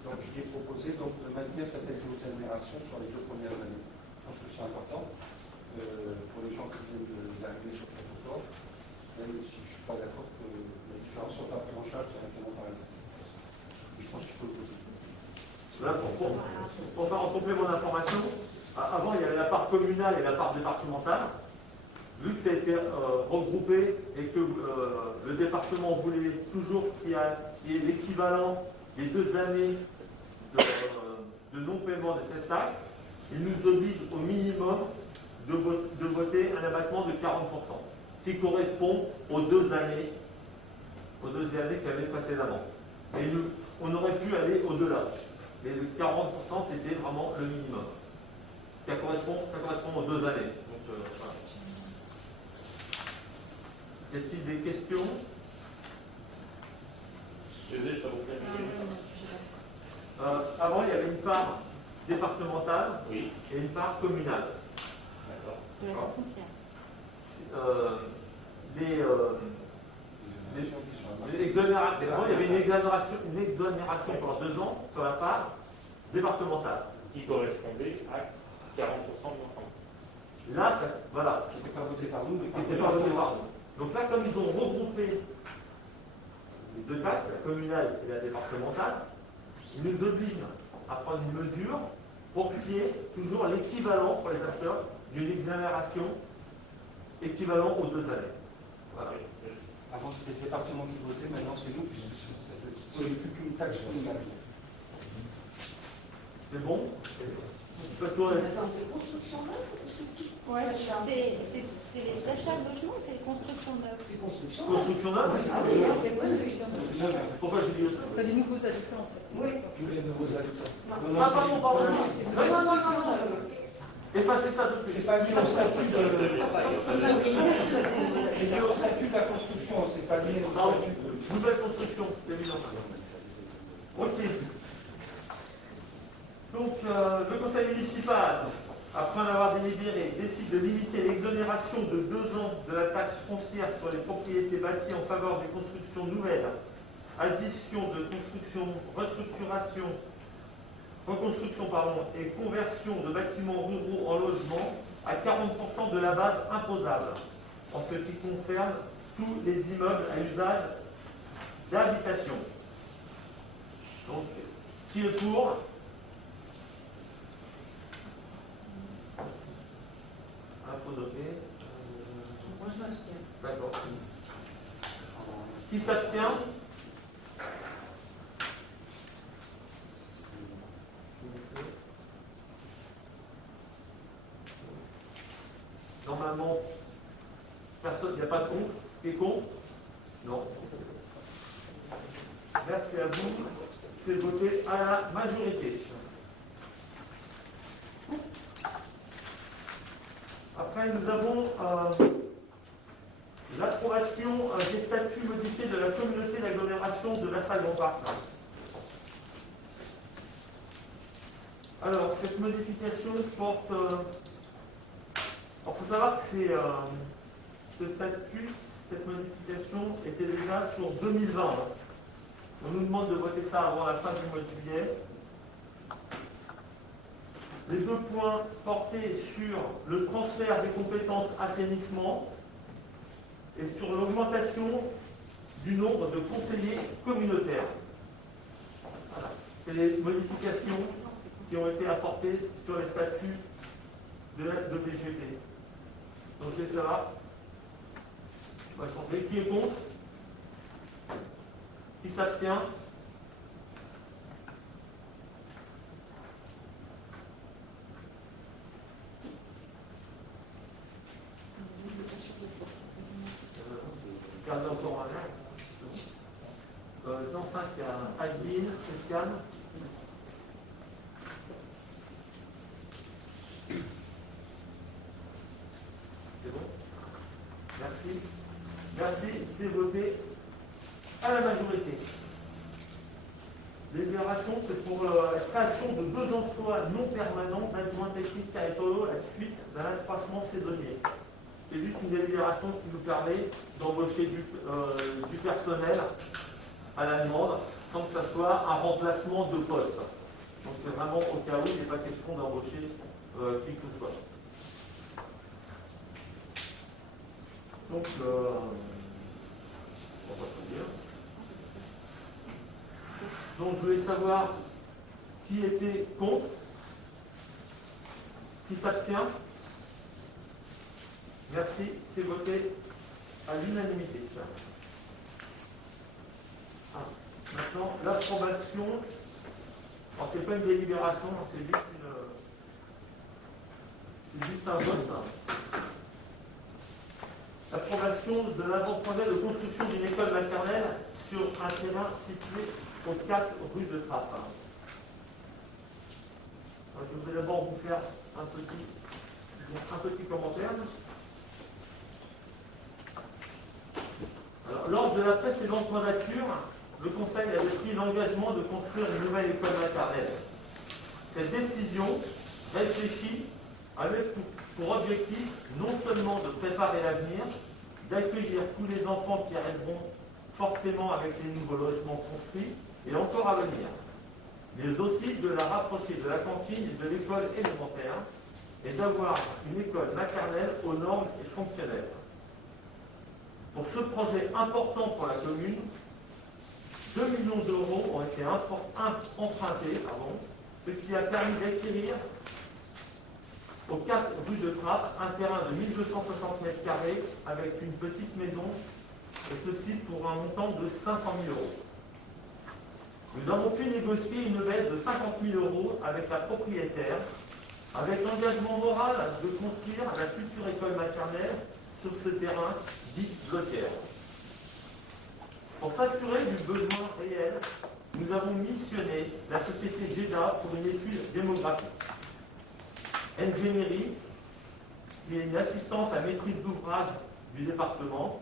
Donc il est proposé donc, de maintenir cette exonération sur les 2 premières années. Je pense que c'est important pour les gens qui viennent d'arriver sur Châteaufort, même si je ne suis pas d'accord que les différences ne sont pas prises en charge directement par la. Je pense qu'il faut le voter. Là, pour faire en complément d'information, avant il y avait la part communale et la part départementale. Vu que ça a été regroupé et que le département voulait toujours qu'il y ait l'équivalent des 2 années de non-paiement de cette taxe, il nous oblige au minimum de voter un abattement de 40%, qui correspond aux 2 années qu'il y avait précédemment. Et on aurait pu aller au-delà. Mais le 40%, c'était vraiment le minimum. Ça correspond aux 2 années. Donc, voilà. Y a-t-il des questions? Je suis désolé, je n'ai pas compris. Avant, il y avait une part départementale Oui. et une part communale. D'accord. De la taxe foncière. Avant, il y avait une exonération pendant 2 ans sur la part départementale. Qui correspondait à 40% de l'ensemble. Là, voilà. Qui n'était pas voté par nous, mais Qui n'était pas voté par nous. Donc là, comme ils ont regroupé les 2 taxes, la communale et la départementale, ils nous obligent à prendre une mesure pour qu'il y ait toujours l'équivalent pour les acheteurs d'une exonération équivalent aux 2 années. Voilà. Avant, c'était le département qui votait, maintenant c'est nous, puisque ce n'est plus qu'une taxe communale. C'est bon? C'est construction neuve ou c'est tout? Ouais, c'est les achats de logements, c'est les constructions neuves. C'est construction neuve. Construction neuve? Ah oui, oui. Pourquoi j'ai dit autre? Pas des nouveaux habitants en fait. Oui. Les nouveaux habitants. Ah, pardon, pardon. Non. Effacez ça tout de suite. C'est pas lié au statut de. C'est lié au statut de la construction, c'est pas lié au statut de. Nouvelle construction, 2025. Ok. Donc, le conseil municipal, après en avoir délibéré, décide de limiter l'exonération de 2 ans de la taxe foncière sur les propriétés bâties en faveur des constructions nouvelles, addition de construction, reconstruction et conversion de bâtiments ruraux en logements à 40% de la base imposable, en ce qui concerne tous les immeubles à usage d'habitation. Donc, qui est pour? Faut noter. Moi, je m'abstiens. D'accord. Qui s'abstient? Normalement, personne, il n'y a pas de contre. Qui est contre? Non. Merci à vous. C'est voté à la majorité. Après, nous avons l'approbation des statuts modifiés de la communauté d'agglomération de Versailles-Grand-Parc. Alors, cette modification porte Il faut savoir que ce statut, cette modification était déjà sur 2020. On nous demande de voter ça avant la fin du mois de juillet. Les deux points portés sur le transfert des compétences assainissement et sur l'augmentation du nombre de conseillers communautaires. Voilà. C'est les modifications qui ont été apportées sur les statuts de BGP. Donc c'est ça. On va changer. Qui est contre? Qui s'abstient? Regardez encore un air. Dans 5, il y a Adeline, Christiane. C'est bon? Merci. Merci, c'est voté à la majorité. Délibération, c'est pour la création de 2 emplois non permanents d'adjoints techniques territoriaux à la suite d'un accroissement saisonnier. C'est juste une délibération qui nous permet d'embaucher du personnel à la demande, sans que ce soit un remplacement de poste. Donc c'est vraiment au cas où il n'est pas question d'embaucher qui que ce soit. Donc, on va tout dire. Donc je voulais savoir qui était contre, qui s'abstient. Merci, c'est voté à l'unanimité. Maintenant, l'approbation. Alors, c'est pas une délibération, c'est juste un vote. L'approbation de l'avant-projet de construction d'une école maternelle sur un terrain situé aux 4 rue de Trappes. Je voudrais d'abord vous faire un petit commentaire. Alors, lors de la précédente mandature, le Conseil avait pris l'engagement de construire une nouvelle école maternelle. Cette décision réfléchit avec pour objectif non seulement de préparer l'avenir, d'accueillir tous les enfants qui arriveront forcément avec les nouveaux logements construits et encore à venir, mais aussi de la rapprocher de la cantine et de l'école élémentaire et d'avoir une école maternelle aux normes et fonctionnelles. Pour ce projet important pour la commune, 2 millions d'euros ont été empruntés, ce qui a permis d'acquérir aux 4 rue de Trappes un terrain de 1260 m² avec une petite maison, et ceci pour un montant de 500 000 euros. Nous avons pu négocier une baisse de 50 000 euros avec la propriétaire, avec l'engagement moral de construire la future école maternelle sur ce terrain dit bloquaire. Pour s'assurer du besoin réel, nous avons missionné la société GEDA pour une étude démographique. Ingénierie, qui est une assistance à maîtrise d'ouvrage du département,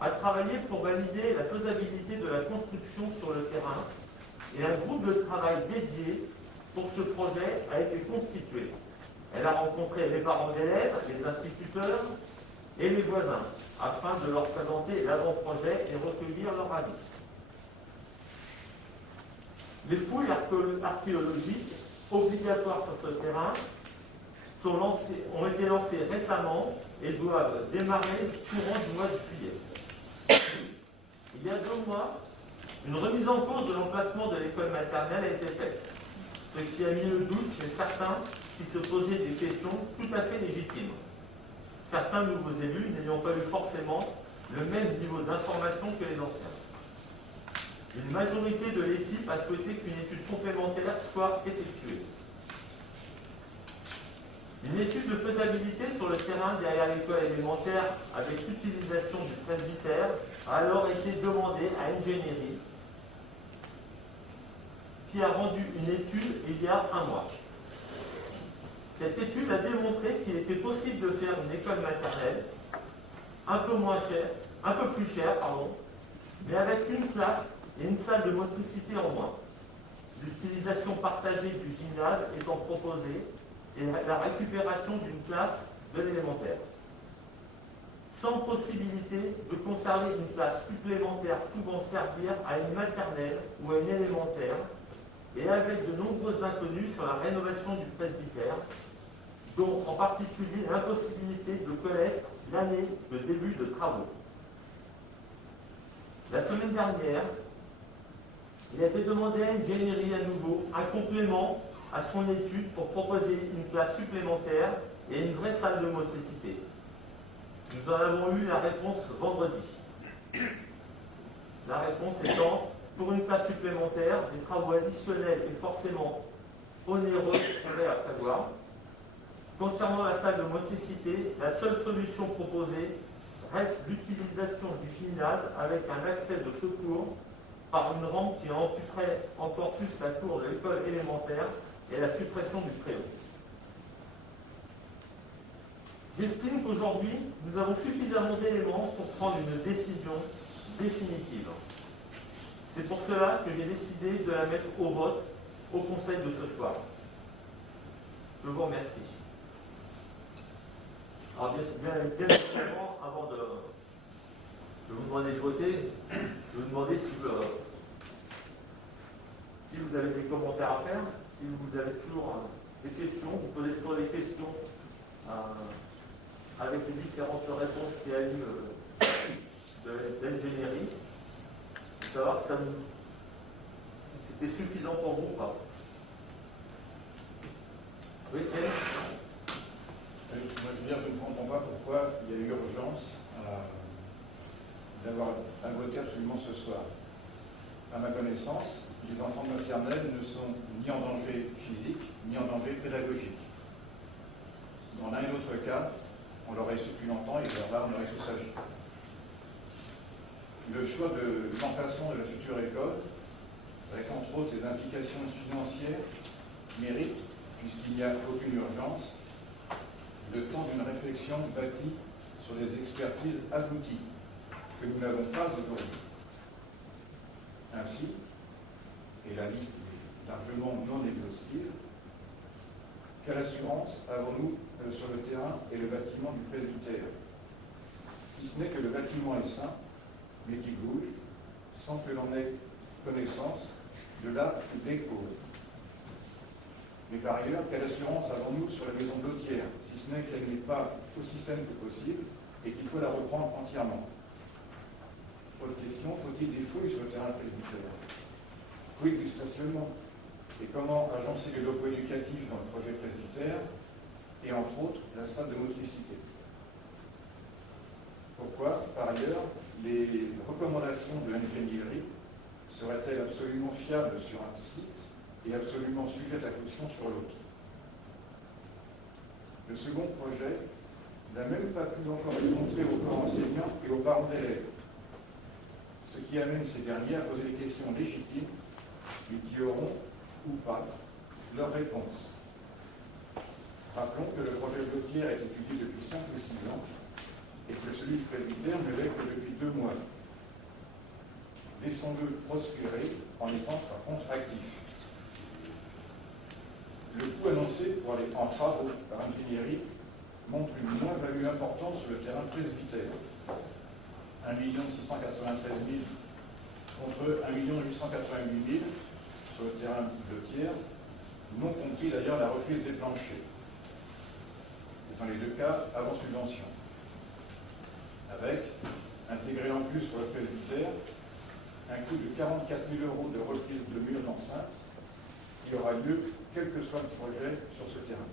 a travaillé pour valider la faisabilité de la construction sur le terrain et un groupe de travail dédié pour ce projet a été constitué. Elle a rencontré les parents d'élèves, les instituteurs et les voisins afin de leur présenter l'avant-projet et recueillir leur avis. Les fouilles archéologiques obligatoires sur ce terrain ont été lancées récemment et doivent démarrer courant du mois de juillet. Il y a 2 mois, une remise en cause de l'emplacement de l'école maternelle a été faite, ce qui a mis le doute chez certains qui se posaient des questions tout à fait légitimes. Certains nouveaux élus n'ayant pas eu forcément le même niveau d'information que les anciens. Une majorité de l'équipe a souhaité qu'une étude complémentaire soit effectuée. Une étude de faisabilité sur le terrain derrière l'école élémentaire avec l'utilisation du presbytère a alors été demandée à Ingénierie, qui a rendu une étude il y a 1 mois. Cette étude a démontré qu'il était possible de faire une école maternelle un peu plus chère, mais avec une classe et une salle de motricité en moins. L'utilisation partagée du gymnase étant proposée et la récupération d'une classe de l'élémentaire, sans possibilité de conserver une classe supplémentaire pouvant servir à une maternelle ou à une élémentaire, et avec de nombreux inconnus sur la rénovation du presbytère, dont en particulier l'impossibilité de connaître l'année de début de travaux. La semaine dernière, il a été demandé à Ingénierie à nouveau un complément à son étude pour proposer une classe supplémentaire et une vraie salle de motricité. Nous en avons eu la réponse vendredi. La réponse étant, pour une classe supplémentaire, des travaux additionnels et forcément onéreux seraient à prévoir. Concernant la salle de motricité, la seule solution proposée reste l'utilisation du gymnase avec un accès de secours par une rampe qui amputerait encore plus la cour de l'école élémentaire et la suppression du préau. J'estime qu'aujourd'hui, nous avons suffisamment d'éléments pour prendre une décision définitive. C'est pour cela que j'ai décidé de la mettre au vote au Conseil de ce soir. Je vous remercie. Alors bien évidemment, avant de vous demander de voter, je vais vous demander si vous avez des commentaires à faire, si vous avez toujours des questions, vous posez toujours des questions avec les différentes réponses qu'il y a eu d'ingénierie, pour savoir si c'était suffisant pour vous ou pas. Oui, Thierry ? Moi, je veux dire, je ne comprends pas pourquoi il y a eu urgence d'avoir à voter absolument ce soir. À ma connaissance, les enfants de maternelle ne sont ni en danger physique, ni en danger pédagogique. Dans l'un et l'autre cas, on l'aurait su depuis longtemps et là, on aurait tout sagi. Le choix de l'emplacement de la future école, avec entre autres les implications financières, mérite, puisqu'il n'y a aucune urgence, le temps d'une réflexion bâtie sur des expertises abouties que nous n'avons pas aujourd'hui. Ainsi, et la liste est largement non exhaustive, quelle assurance avons-nous sur le terrain et le bâtiment du presbytère? Si ce n'est que le bâtiment est sain, mais qui bouge, sans que l'on ait connaissance de là des causes. Mais par ailleurs, quelle assurance avons-nous sur la maison blottière, si ce n'est qu'elle n'est pas aussi saine que possible et qu'il faut la reprendre entièrement? Autre question, faut-il des fouilles sur le terrain presbytère? Quid du stationnement? Et comment agencer les locaux éducatifs dans le projet presbytère et entre autres la salle de motricité? Pourquoi, par ailleurs, les recommandations de l'ingénierie seraient-elles absolument fiables sur un site et absolument sujettes à caution sur l'autre? Le second projet n'a même pas pu encore être montré aux corps enseignants et aux parents d'élèves, ce qui amène ces derniers à poser des questions légitimes et qui auront, ou pas, leur réponse. Rappelons que le projet Blottière est étudié depuis 5 ou 6 ans et que celui du presbytère ne l'est que depuis 2 mois. Laissons-le prospérer en étant par contre actifs. Le coût annoncé en travaux par ingénierie montre une moins-value importante sur le terrain presbytère. 1 693 000 contre 1 888 000 sur le terrain blottière, non compris d'ailleurs la reprise des planchers. Et dans les deux cas, avant subvention. Avec, intégré en plus pour le presbytère, un coût de 44 000 € de reprise de murs d'enceinte qui aura lieu quel que soit le projet sur ce terrain.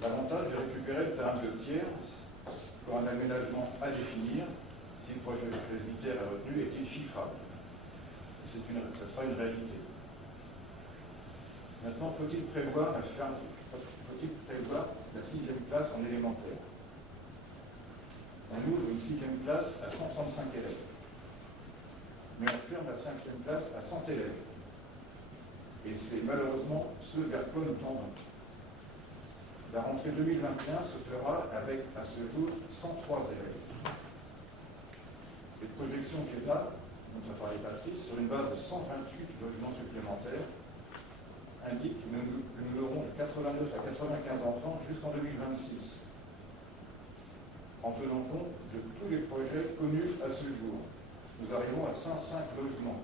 L'avantage de récupérer le terrain blottière pour un aménagement à définir, si le projet de presbytère est retenu, est-il chiffrable? Ça sera une réalité. Maintenant, faut-il prévoir la 6e classe en élémentaire? On ouvre une 6e classe à 135 élèves, mais on ferme la 5e classe à 100 élèves. Et c'est malheureusement ce vers quoi nous tendons. La rentrée 2021 se fera avec, à ce jour, 103 élèves. Les projections que j'ai là, dont a parlé Patrice, sur une base de 128 logements supplémentaires, indique que nous aurons de 89 à 95 enfants jusqu'en 2026. En tenant compte de tous les projets connus à ce jour, nous arrivons à 105 logements,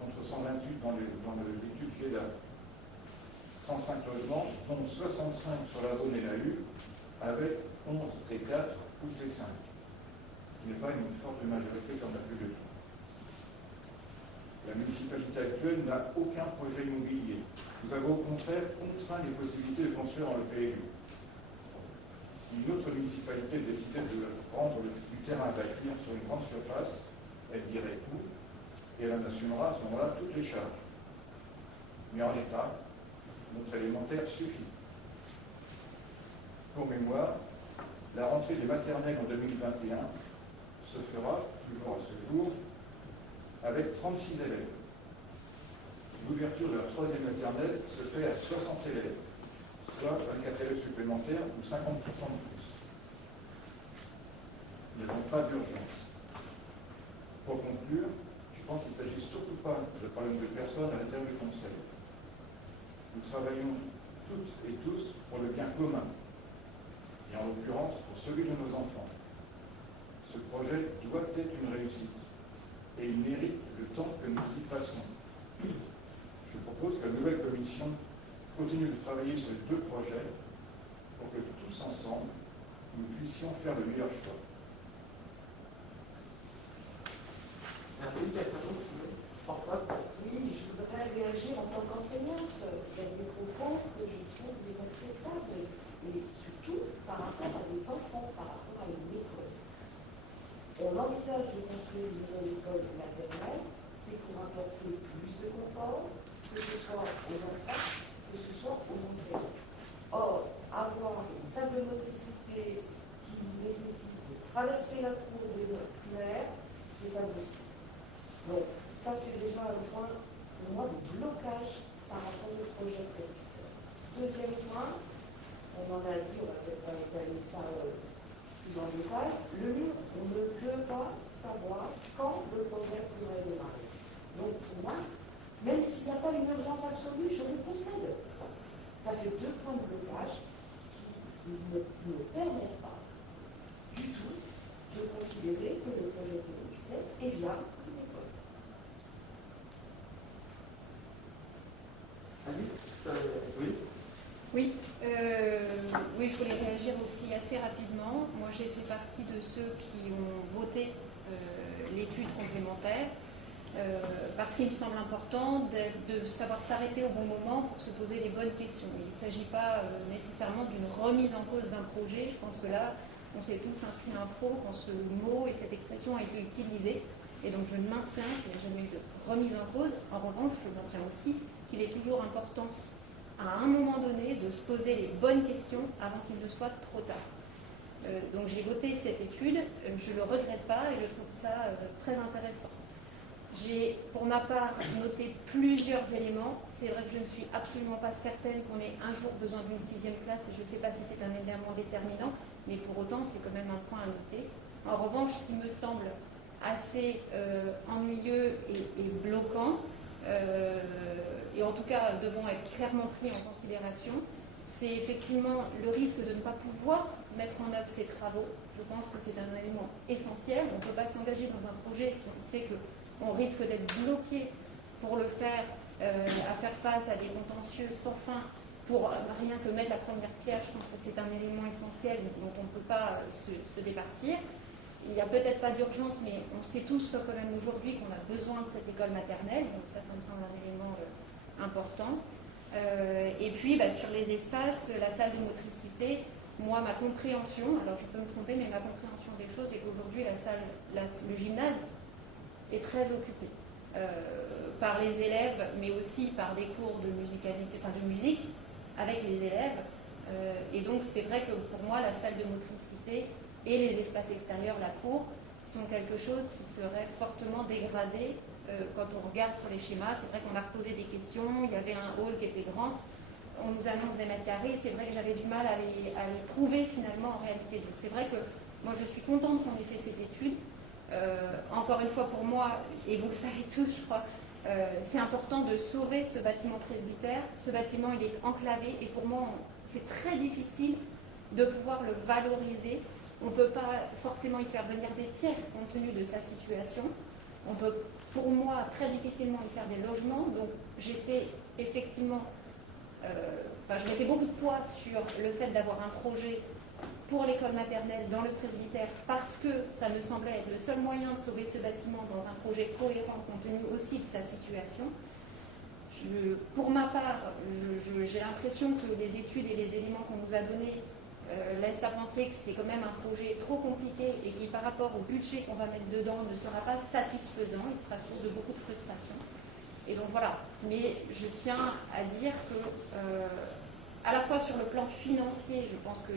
contre 128 dans l'étude GEDA. 105 logements, dont 65 sur la zone NAU, avec 11 et 4 tous les 5. Ce qui n'est pas une forte majorité comme la plus de temps. La municipalité actuelle n'a aucun projet immobilier. Nous avons au contraire contraint les possibilités de construire en le PLU. Si une autre municipalité décidait de prendre du terrain à bâtir sur une grande surface, elle dirait tout, et elle en assumera à ce moment-là toutes les charges. Mais en l'état, notre élémentaire suffit. Pour mémoire, la rentrée des maternelles en 2021 se fera, toujours à ce jour, avec 36 élèves. L'ouverture de la 3e maternelle se fait à 60 élèves, soit 24 élèves supplémentaires ou 50% de plus. Il n'y a donc pas d'urgence. Pour conclure, je pense qu'il ne s'agit surtout pas de parler de personnes à l'intérieur du Conseil. Nous travaillons toutes et tous pour le bien commun, et en l'occurrence pour celui de nos enfants. Ce projet doit être une réussite, et il mérite le temps que nous y passons. Je propose que la nouvelle commission continue de travailler sur les 2 projets pour que tous ensemble, nous puissions faire le meilleur choix. Merci. Oui, je voudrais réagir en tant qu'enseignante. Il y a des propos que je trouve inacceptables, et surtout par rapport à des enfants, par rapport à une école. On envisage de construire une nouvelle école maternelle, c'est pour apporter plus de confort, que ce soit aux enfants, que ce soit aux enseignants. Or, avoir une simple motricité qui nécessite de traverser la cour de notre primaire, c'est impossible. Donc, ça, c'est déjà un point, pour moi, de blocage par rapport au projet prescripteur. Deuxième point, on en a dit, on va peut-être pas étaler ça plus en détail, le mur, on ne peut pas savoir quand le projet pourrait démarrer. Donc, pour moi, même s'il n'y a pas une urgence absolue, je le concède. Ça fait 2 points de blocage qui ne me permettent pas du tout de considérer que le projet pédagogique est bien une école. Oui, je voulais réagir aussi assez rapidement. Moi, j'ai fait partie de ceux qui ont voté l'étude complémentaire parce qu'il me semble important de savoir s'arrêter au bon moment pour se poser les bonnes questions. Il ne s'agit pas nécessairement d'une remise en cause d'un projet. Je pense que là, on s'est tous inscrits à un faux quand ce mot et cette expression a été utilisé. Et donc, je maintiens qu'il n'y a jamais eu de remise en cause. En revanche, je maintiens aussi qu'il est toujours important à un moment donné de se poser les bonnes questions avant qu'il ne soit trop tard. Donc j'ai voté cette étude, je ne le regrette pas et je trouve ça très intéressant. J'ai pour ma part noté plusieurs éléments. C'est vrai que je ne suis absolument pas certaine qu'on ait un jour besoin d'une 6e classe et je ne sais pas si c'est un élément déterminant, mais pour autant c'est quand même un point à noter. En revanche, ce qui me semble assez ennuyeux et bloquant, et en tout cas devant être clairement pris en considération, c'est effectivement le risque de ne pas pouvoir mettre en œuvre ces travaux. Je pense que c'est un élément essentiel. On ne peut pas s'engager dans un projet si on sait qu'on risque d'être bloqué pour le faire, à faire face à des contentieux sans fin pour rien que mettre la première pierre. Je pense que c'est un élément essentiel dont on ne peut pas se départir. Il n'y a peut-être pas d'urgence, mais on sait tous quand même aujourd'hui qu'on a besoin de cette école maternelle, donc ça me semble un élément important. Et puis sur les espaces, la salle de motricité, moi ma compréhension, alors je peux me tromper, mais ma compréhension des choses est qu'aujourd'hui le gymnase est très occupé par les élèves, mais aussi par des cours de musicalité, enfin de musique avec les élèves. Et donc c'est vrai que pour moi la salle de motricité et les espaces extérieurs, la cour, sont quelque chose qui serait fortement dégradé quand on regarde sur les schémas. C'est vrai qu'on a reposé des questions, il y avait un hall qui était grand, on nous annonce des mètres carrés, c'est vrai que j'avais du mal à les trouver finalement en réalité. Donc c'est vrai que moi je suis contente qu'on ait fait cette étude. Encore une fois pour moi, et vous le savez tous je crois, c'est important de sauver ce bâtiment presbytère. Ce bâtiment, il est enclavé et pour moi, c'est très difficile de pouvoir le valoriser. On ne peut pas forcément y faire venir des tiers compte tenu de sa situation. On peut, pour moi, très difficilement y faire des logements. Donc, j'étais effectivement, je mettais beaucoup de poids sur le fait d'avoir un projet pour l'école maternelle dans le presbytère parce que ça me semblait être le seul moyen de sauver ce bâtiment dans un projet cohérent compte tenu aussi de sa situation. Pour ma part, j'ai l'impression que les études et les éléments qu'on nous a donnés laissent à penser que c'est quand même un projet trop compliqué et qui par rapport au budget qu'on va mettre dedans ne sera pas satisfaisant, il sera source de beaucoup de frustration. Et donc voilà, mais je tiens à dire que à la fois sur le plan financier, je pense que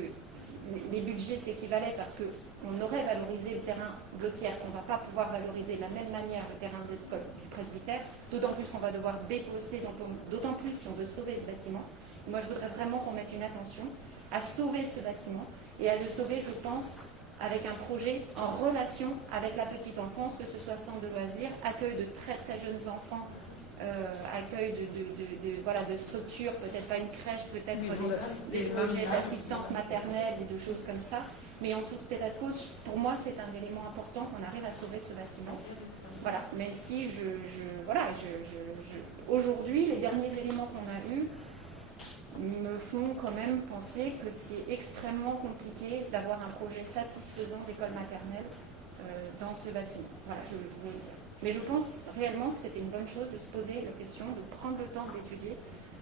les budgets s'équivalaient parce qu'on aurait valorisé le terrain Gautière, qu'on ne va pas pouvoir valoriser de la même manière le terrain de l'école du presbytère, d'autant plus qu'on va devoir déposer, d'autant plus si on veut sauver ce bâtiment. Et moi, je voudrais vraiment qu'on mette une attention à sauver ce bâtiment et à le sauver, je pense, avec un projet en relation avec la petite enfance, que ce soit centre de loisirs, accueil de très très jeunes enfants, accueil de structures, peut-être pas une crèche, peut-être des projets d'assistante maternelle et de choses comme ça. Mais en tout état de cause, pour moi, c'est un élément important qu'on arrive à sauver ce bâtiment. Voilà, même si aujourd'hui, les derniers éléments qu'on a eus me font quand même penser que c'est extrêmement compliqué d'avoir un projet satisfaisant d'école maternelle dans ce bâtiment. Voilà, je voulais le dire. Mais je pense réellement que c'était une bonne chose de se poser la question, de prendre le temps d'étudier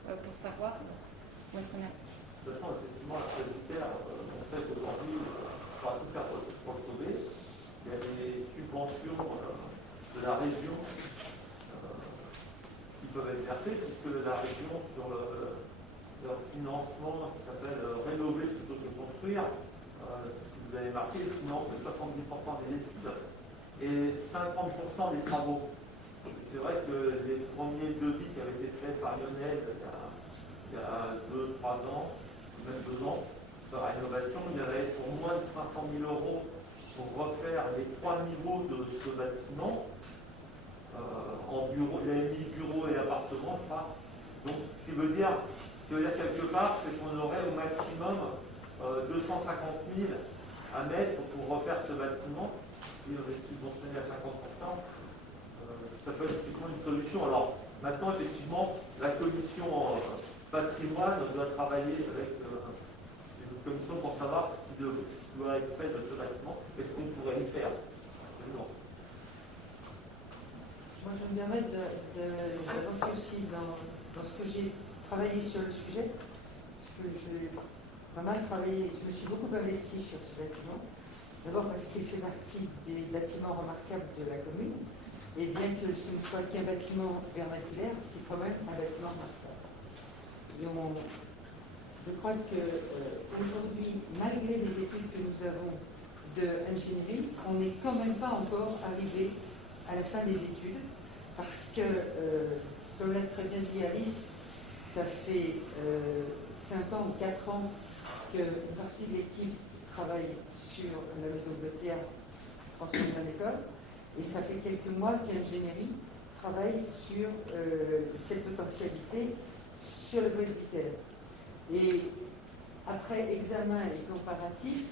pour savoir où est-ce qu'on est. De toute façon, effectivement, la presbytère, on sait qu'aujourd'hui, on va tout faire pour le sauver. Il y a des subventions de la région qui peuvent être versées, puisque la région, sur leur financement qui s'appelle rénover plutôt que construire, vous avez marqué, finance 70% des études et 50% des travaux. C'est vrai que les premiers devis qui avaient été faits par Lionel il y a 2-3 ans, même 2 ans, de rénovation, il y avait pour moins de 500 000 € pour refaire les 3 niveaux de ce bâtiment en bureau, il y avait mis bureau et appartement, je crois. Donc, ce qui veut dire quelque part, c'est qu'on aurait au maximum 250 000 à mettre pour refaire ce bâtiment. Si on est subventionné à 50%, ça peut être effectivement une solution. Alors, maintenant, effectivement, la commission patrimoine doit travailler avec une commission pour savoir ce qui doit être fait de ce bâtiment et ce qu'on pourrait y faire. Absolument. Moi, je me permets d'avancer aussi dans ce que j'ai travaillé sur le sujet, parce que j'ai pas mal travaillé, je me suis beaucoup investie sur ce bâtiment. D'abord parce qu'il fait partie des bâtiments remarquables de la commune, et bien que ce ne soit qu'un bâtiment vernaculaire, c'est quand même un bâtiment remarquable. Je crois qu'aujourd'hui, malgré les études que nous avons d'ingénierie, on n'est quand même pas encore arrivé à la fin des études, parce que, comme l'a très bien dit Alice, ça fait 5 ans ou 4 ans qu'une partie de l'équipe travaille sur la maison Gautière transformée en école, et ça fait quelques mois qu'Ingénierie travaille sur cette potentialité sur le presbytère. Et après examen et comparatif,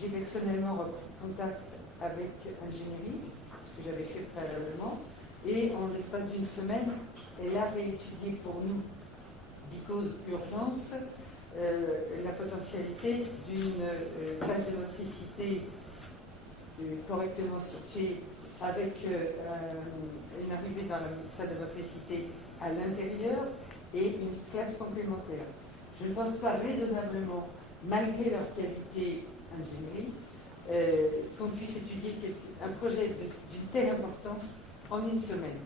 j'ai personnellement repris contact avec Ingénierie, ce que j'avais fait préalablement, et en l'espace d'une semaine, elle a réétudié pour nous, d'ICOS Urgence, la potentialité d'une classe de motricité correctement située avec une arrivée dans la salle de motricité à l'intérieur et une classe complémentaire. Je ne pense pas raisonnablement, malgré leur qualité ingénierie, qu'on puisse étudier un projet d'une telle importance en une semaine.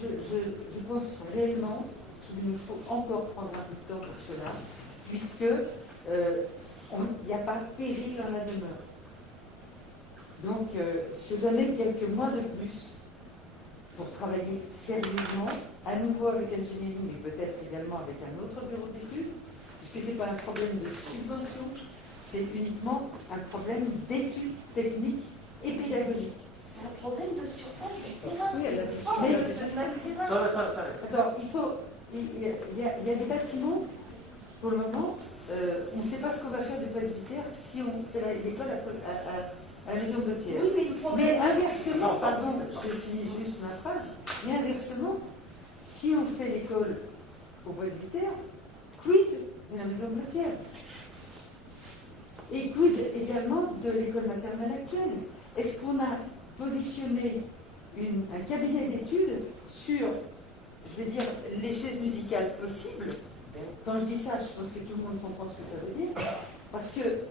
Je pense réellement qu'il nous faut encore prendre un peu de temps pour cela, puisque il n'y a pas péril en la demeure. Donc, se donner quelques mois de plus pour travailler sérieusement, à nouveau avec Ingénierie, mais peut-être également avec un autre bureau d'études, puisque ce n'est pas un problème de subvention, c'est uniquement un problème d'études techniques et pédagogiques. c'est un problème de surface du terrain. Oui, elle a Forme mais- de surface du terrain. Alors, il y a des bâtiments, pour le moment, on ne sait pas ce qu'on va faire du presbytère si on fait l'école à la maison Gautier. Oui, mais le Mais problème. inversement, pardon, je finis juste ma phrase, mais inversement, si on fait l'école au presbytère, quid de la maison Gautier? Et quid également de l'école maternelle actuelle? Est-ce qu'on a positionné un cabinet d'études sur, je vais dire, les chaises musicales possibles? Quand je dis ça, je pense que tout le monde comprend ce que ça veut dire. Parce que,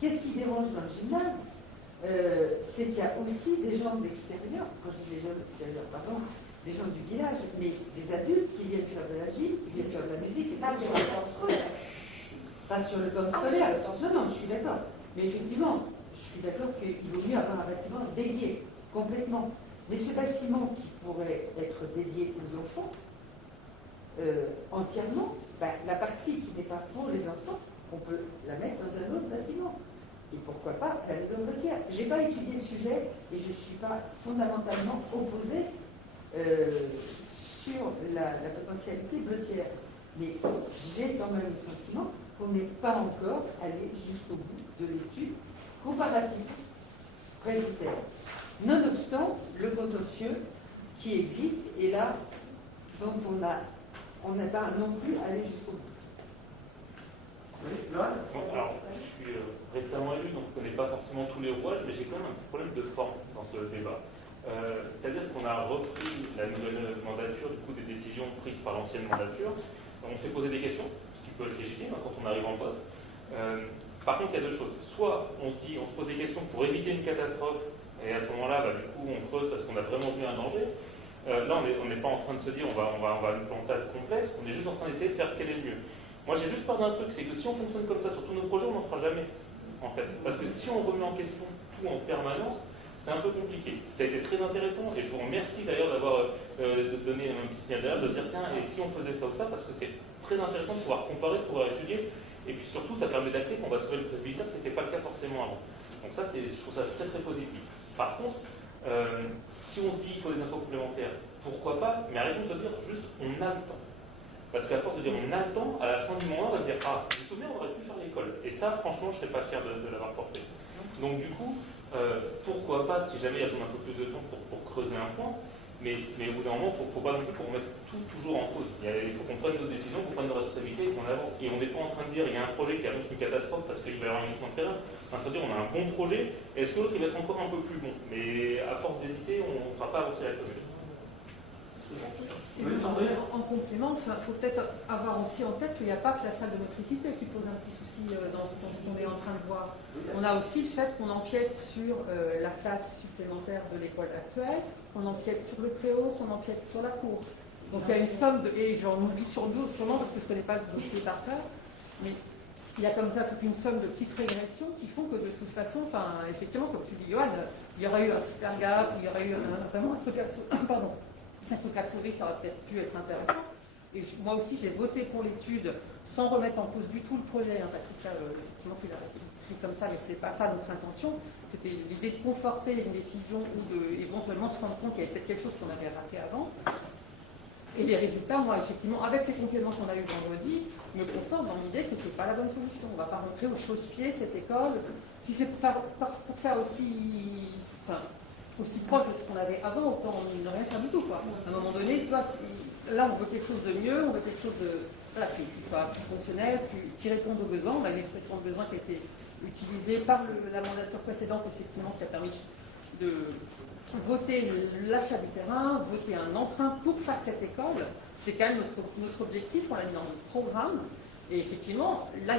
qu'est-ce qui dérange dans le gymnase? C'est qu'il y a aussi des gens de l'extérieur, quand je dis des gens de l'extérieur, pardon, des gens du village, mais des adultes qui viennent faire de la gym, qui viennent faire de la musique, Pas sur le temps scolaire. pas sur le temps scolaire. Non, je suis d'accord. Mais effectivement, je suis d'accord qu'il vaut mieux avoir un bâtiment dédié, complètement. Mais ce bâtiment qui pourrait être dédié aux enfants, entièrement, la partie qui n'est pas pour les enfants, on peut la mettre dans un autre bâtiment. Et pourquoi pas à la maison Gautier. Je n'ai pas étudié le sujet et je ne suis pas fondamentalement opposée sur la potentialité Gautier. Mais j'ai quand même le sentiment qu'on n'est pas encore allé jusqu'au bout de l'étude comparative presbytère. Nonobstant le contentieux qui existe et là dont on n'est pas non plus allé jusqu'au bout. Oui, Johan? Alors, je suis récemment élu, donc je ne connais pas forcément tous les rouages, mais j'ai quand même un petit problème de forme dans ce débat. C'est-à-dire qu'on a repris la nouvelle mandature, du coup, des décisions prises par l'ancienne mandature. On s'est posé des questions, ce qui peut être légitime quand on arrive en poste. Par contre, il y a deux choses. Soit on se pose des questions pour éviter une catastrophe, et à ce moment-là, du coup, on creuse parce qu'on a vraiment vu un danger. Là, on n'est pas en train de se dire on va une plantade complexe, on est juste en train d'essayer de faire quel est le mieux. Moi, j'ai juste peur d'un truc, c'est que si on fonctionne comme ça sur tous nos projets, on n'en fera jamais, en fait. Parce que si on remet en question tout en permanence, c'est un peu compliqué. Ça a été très intéressant, et je vous remercie d'ailleurs d'avoir donné un petit signal derrière, de dire tiens, et si on faisait ça ou ça, parce que c'est très intéressant de pouvoir comparer, de pouvoir étudier, et puis surtout, ça permet d'acter qu'on va sauver le presbytère, ce qui n'était pas le cas forcément avant. Donc ça, je trouve ça très très positif. Par contre, si on se dit qu'il faut des infos complémentaires, pourquoi pas, mais arrêtons de se dire juste on a le temps. Parce qu'à force de dire on a le temps, à la fin du mois, on va se dire ah, vous vous souvenez, on aurait pu faire l'école. Et ça, franchement, je ne serais pas fier de l'avoir porté. Donc du coup, pourquoi pas, si jamais il y a besoin d'un peu plus de temps pour creuser un point, mais au bout d'un moment, il ne faut pas non plus qu'on remette tout toujours en cause. Il faut qu'on prenne nos décisions, qu'on prenne nos responsabilités et qu'on avance. Et on n'est pas en train de dire il y a un projet qui annonce une catastrophe parce qu'il va y avoir un glissement de terrain. Enfin, c'est-à-dire on a un bon projet, est-ce que l'autre il va être encore un peu plus bon? Mais à force d'hésiter, on ne fera pas avancer la commune. En complément, il faut peut-être avoir aussi en tête qu'il n'y a pas que la salle de motricité qui pose un petit souci dans ce qu'on est en train de voir. On a aussi le fait qu'on empiète sur la classe supplémentaire de l'école actuelle, qu'on empiète sur le préau, qu'on empiète sur la cour. Donc il y a une somme de... Et j'en oublie sûrement parce que je ne connais pas le dossier par cœur, mais il y a comme ça toute une somme de petites régressions qui font que de toute façon, effectivement, comme tu dis, Johan, il y aurait eu un super gap, il y aurait eu vraiment un truc à sauver, ça aurait peut-être pu être intéressant. Et moi aussi, j'ai voté pour l'étude sans remettre en cause du tout le projet. Patricia, effectivement, tu l'as pris comme ça, mais ce n'est pas ça notre intention. C'était l'idée de conforter une décision ou d'éventuellement se rendre compte qu'il y avait peut-être quelque chose qu'on avait raté avant. Et les résultats, moi, effectivement, avec les compléments qu'on a eu vendredi, me confortent dans l'idée que ce n'est pas la bonne solution. On ne va pas rentrer au chausse-pied cette école. Si c'est pour faire aussi proche de ce qu'on avait avant, autant ne rien faire du tout. À un moment donné, toi, là, on veut quelque chose de mieux, on veut quelque chose qui soit plus fonctionnel, qui réponde aux besoins. On a une expression de besoin qui a été utilisée par la mandature précédente, effectivement, qui a permis de voter l'achat du terrain, voter un emprunt pour faire cette école. C'était quand même notre objectif, on l'a mis dans notre programme. Et effectivement, là,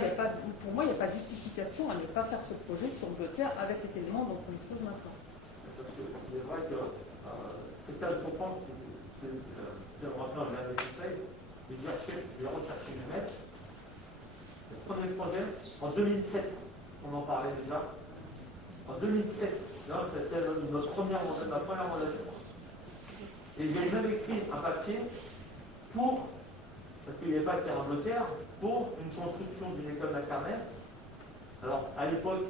pour moi, il n'y a pas de justification à ne pas faire ce projet sur le Gautier avec les éléments dont on dispose maintenant. Il est vrai que ça, je comprends que c'est rentrer dans le conseil, je vais rechercher le maître. Le premier projet, en 2007, on en parlait déjà. En 2007, c'était ma première mandature. Et j'ai même écrit un papier parce qu'il n'y avait pas de terrain bloquaire, pour une construction d'une école maternelle. Alors, à l'époque,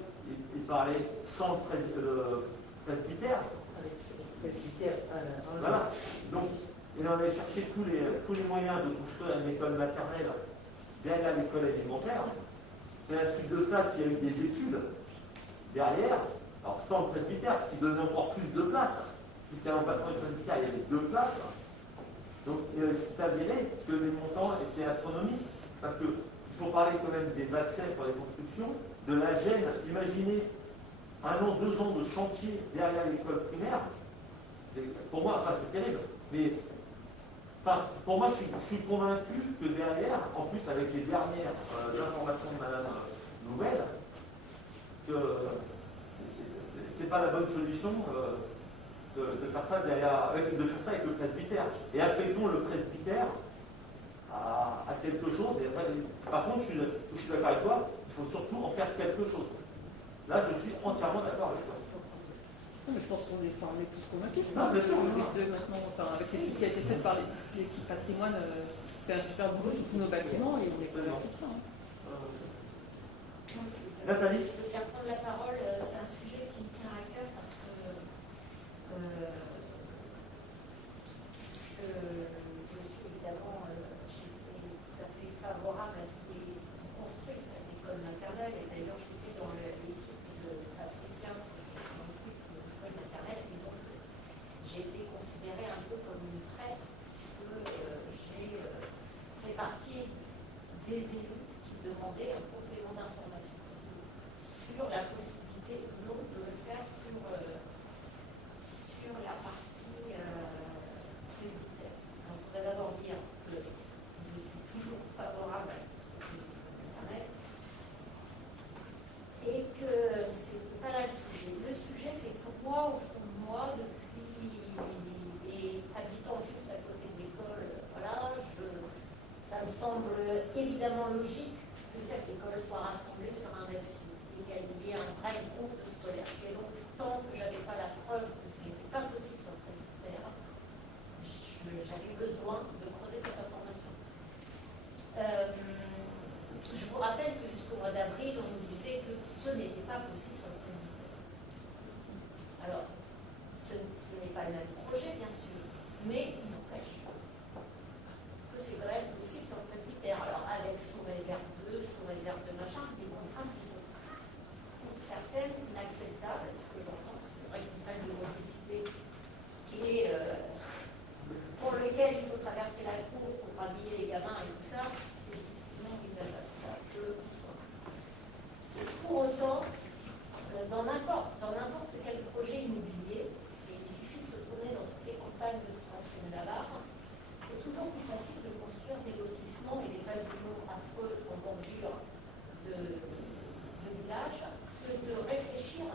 il parlait sans presbytère, avec presbytère. Voilà. Donc, il en allait chercher tous les moyens de construire une école maternelle derrière l'école élémentaire. C'est la suite de ça qu'il y a eu des études derrière, alors sans le presbytère, ce qui donnait encore plus de place. Puisqu'à l'emplacement du presbytère, il y avait 2 places. Donc, c'est avéré que les montants étaient astronomiques. Parce qu'il faut parler quand même des accès pour les constructions, de la gêne. Imaginez 1 an, 2 ans de chantier derrière l'école primaire. Pour moi, enfin, c'est terrible. Mais pour moi, je suis convaincu que derrière, en plus avec les dernières informations de Madame Nouvelle, que c'est pas la bonne solution de faire ça avec le presbytère. Et affectons le presbytère à quelque chose. Et après, par contre, je suis d'accord avec toi, il faut surtout en faire quelque chose. Là, je suis entièrement d'accord avec toi. Non, mais je pense qu'on est plus convaincus. Non, bien sûr. Avec l'étude qui a été faite par l'équipe patrimoine, fait un super boulot sur tous nos bâtiments et on est convaincus de ça. Nathalie? Je veux bien prendre la parole, c'est un sujet qui me tient à cœur parce que je suis évidemment, j'étais tout à fait favorable à ce qui est construit cette école maternelle et d'ailleurs j'étais dans l'équipe de Patricien qui occupe l'école maternelle et donc j'ai été considérée un peu comme une traître puisque j'ai fait partie des élus qui demandaient un complément d'information sur la possibilité ou non de le faire sur la partie presbytère. Donc, je voudrais d'abord dire que je suis toujours favorable à ce que je et que c'est pas là le sujet. Le sujet, c'est pour moi, au fond de moi, depuis et habitant juste à côté de l'école, voilà, ça me semble évidemment logique que cette école soit rassemblée sur un même site. Qu'il y ait un vrai groupe scolaire. Et donc, tant que je n'avais pas la preuve que ce n'était pas possible sur le presbytère, j'avais besoin de creuser cette information. Je vous rappelle que jusqu'au mois d'avril, on nous disait que ce n'était pas possible sur le presbytère. Alors, ce n'est pas le même projet, bien sûr, mais il n'empêche que c'est quand même possible sur le presbytère. Alors, avec sous réserve de machin, des contraintes qui sont certaines inacceptables, ce que j'entends, c'est vrai qu'une salle de motricité pour lequel il faut traverser la cour pour habiller les gamins et tout ça, c'est difficilement envisageable. Ça, je le conçois. Pour autant, dans n'importe quel projet immobilier, et il suffit de se tourner dans toutes les campagnes de Seine-Navarre, c'est toujours plus facile de construire des lotissements et des pavillons affreux en bordure de villages que de réfléchir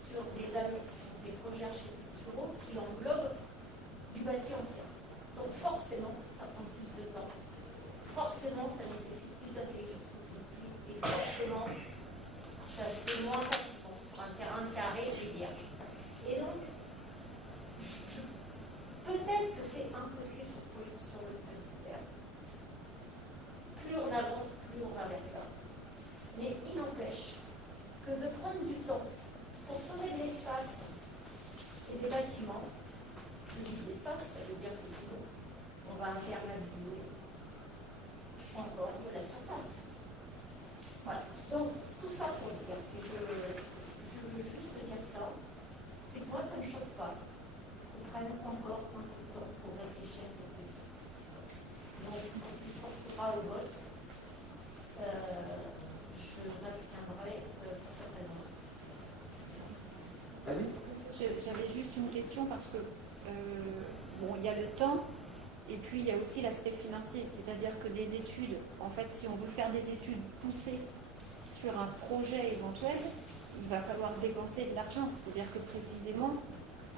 sur des projets architecturaux qui englobent du bâti ancien. Donc forcément, ça prend plus de temps. Forcément, ça nécessite plus d'intelligence cognitive et forcément, ça se fait moins facilement sur un terrain carré et vierge. Et donc, peut-être que c'est impossible sur le presbytère. Plus on avance, plus on va vers ça. Mais il n'empêche que de prendre du temps pour sauver de l'espace et des bâtiments. Je dis l'espace, ça veut dire que sinon, on va internaliser encore de la surface. Voilà. Donc, tout ça pour dire que je veux juste dire ça, c'est que moi, ça ne me choque pas qu'on prenne encore un peu de temps pour réfléchir à cette question. Donc, quand il portera au vote, je m'abstiendrai pour cette raison. J'avais juste une question parce que, bon, il y a le temps et puis il y a aussi l'aspect financier, c'est-à-dire que des études, en fait, si on veut faire des études poussées sur un projet éventuel, il va falloir dépenser de l'argent. C'est-à-dire que précisément,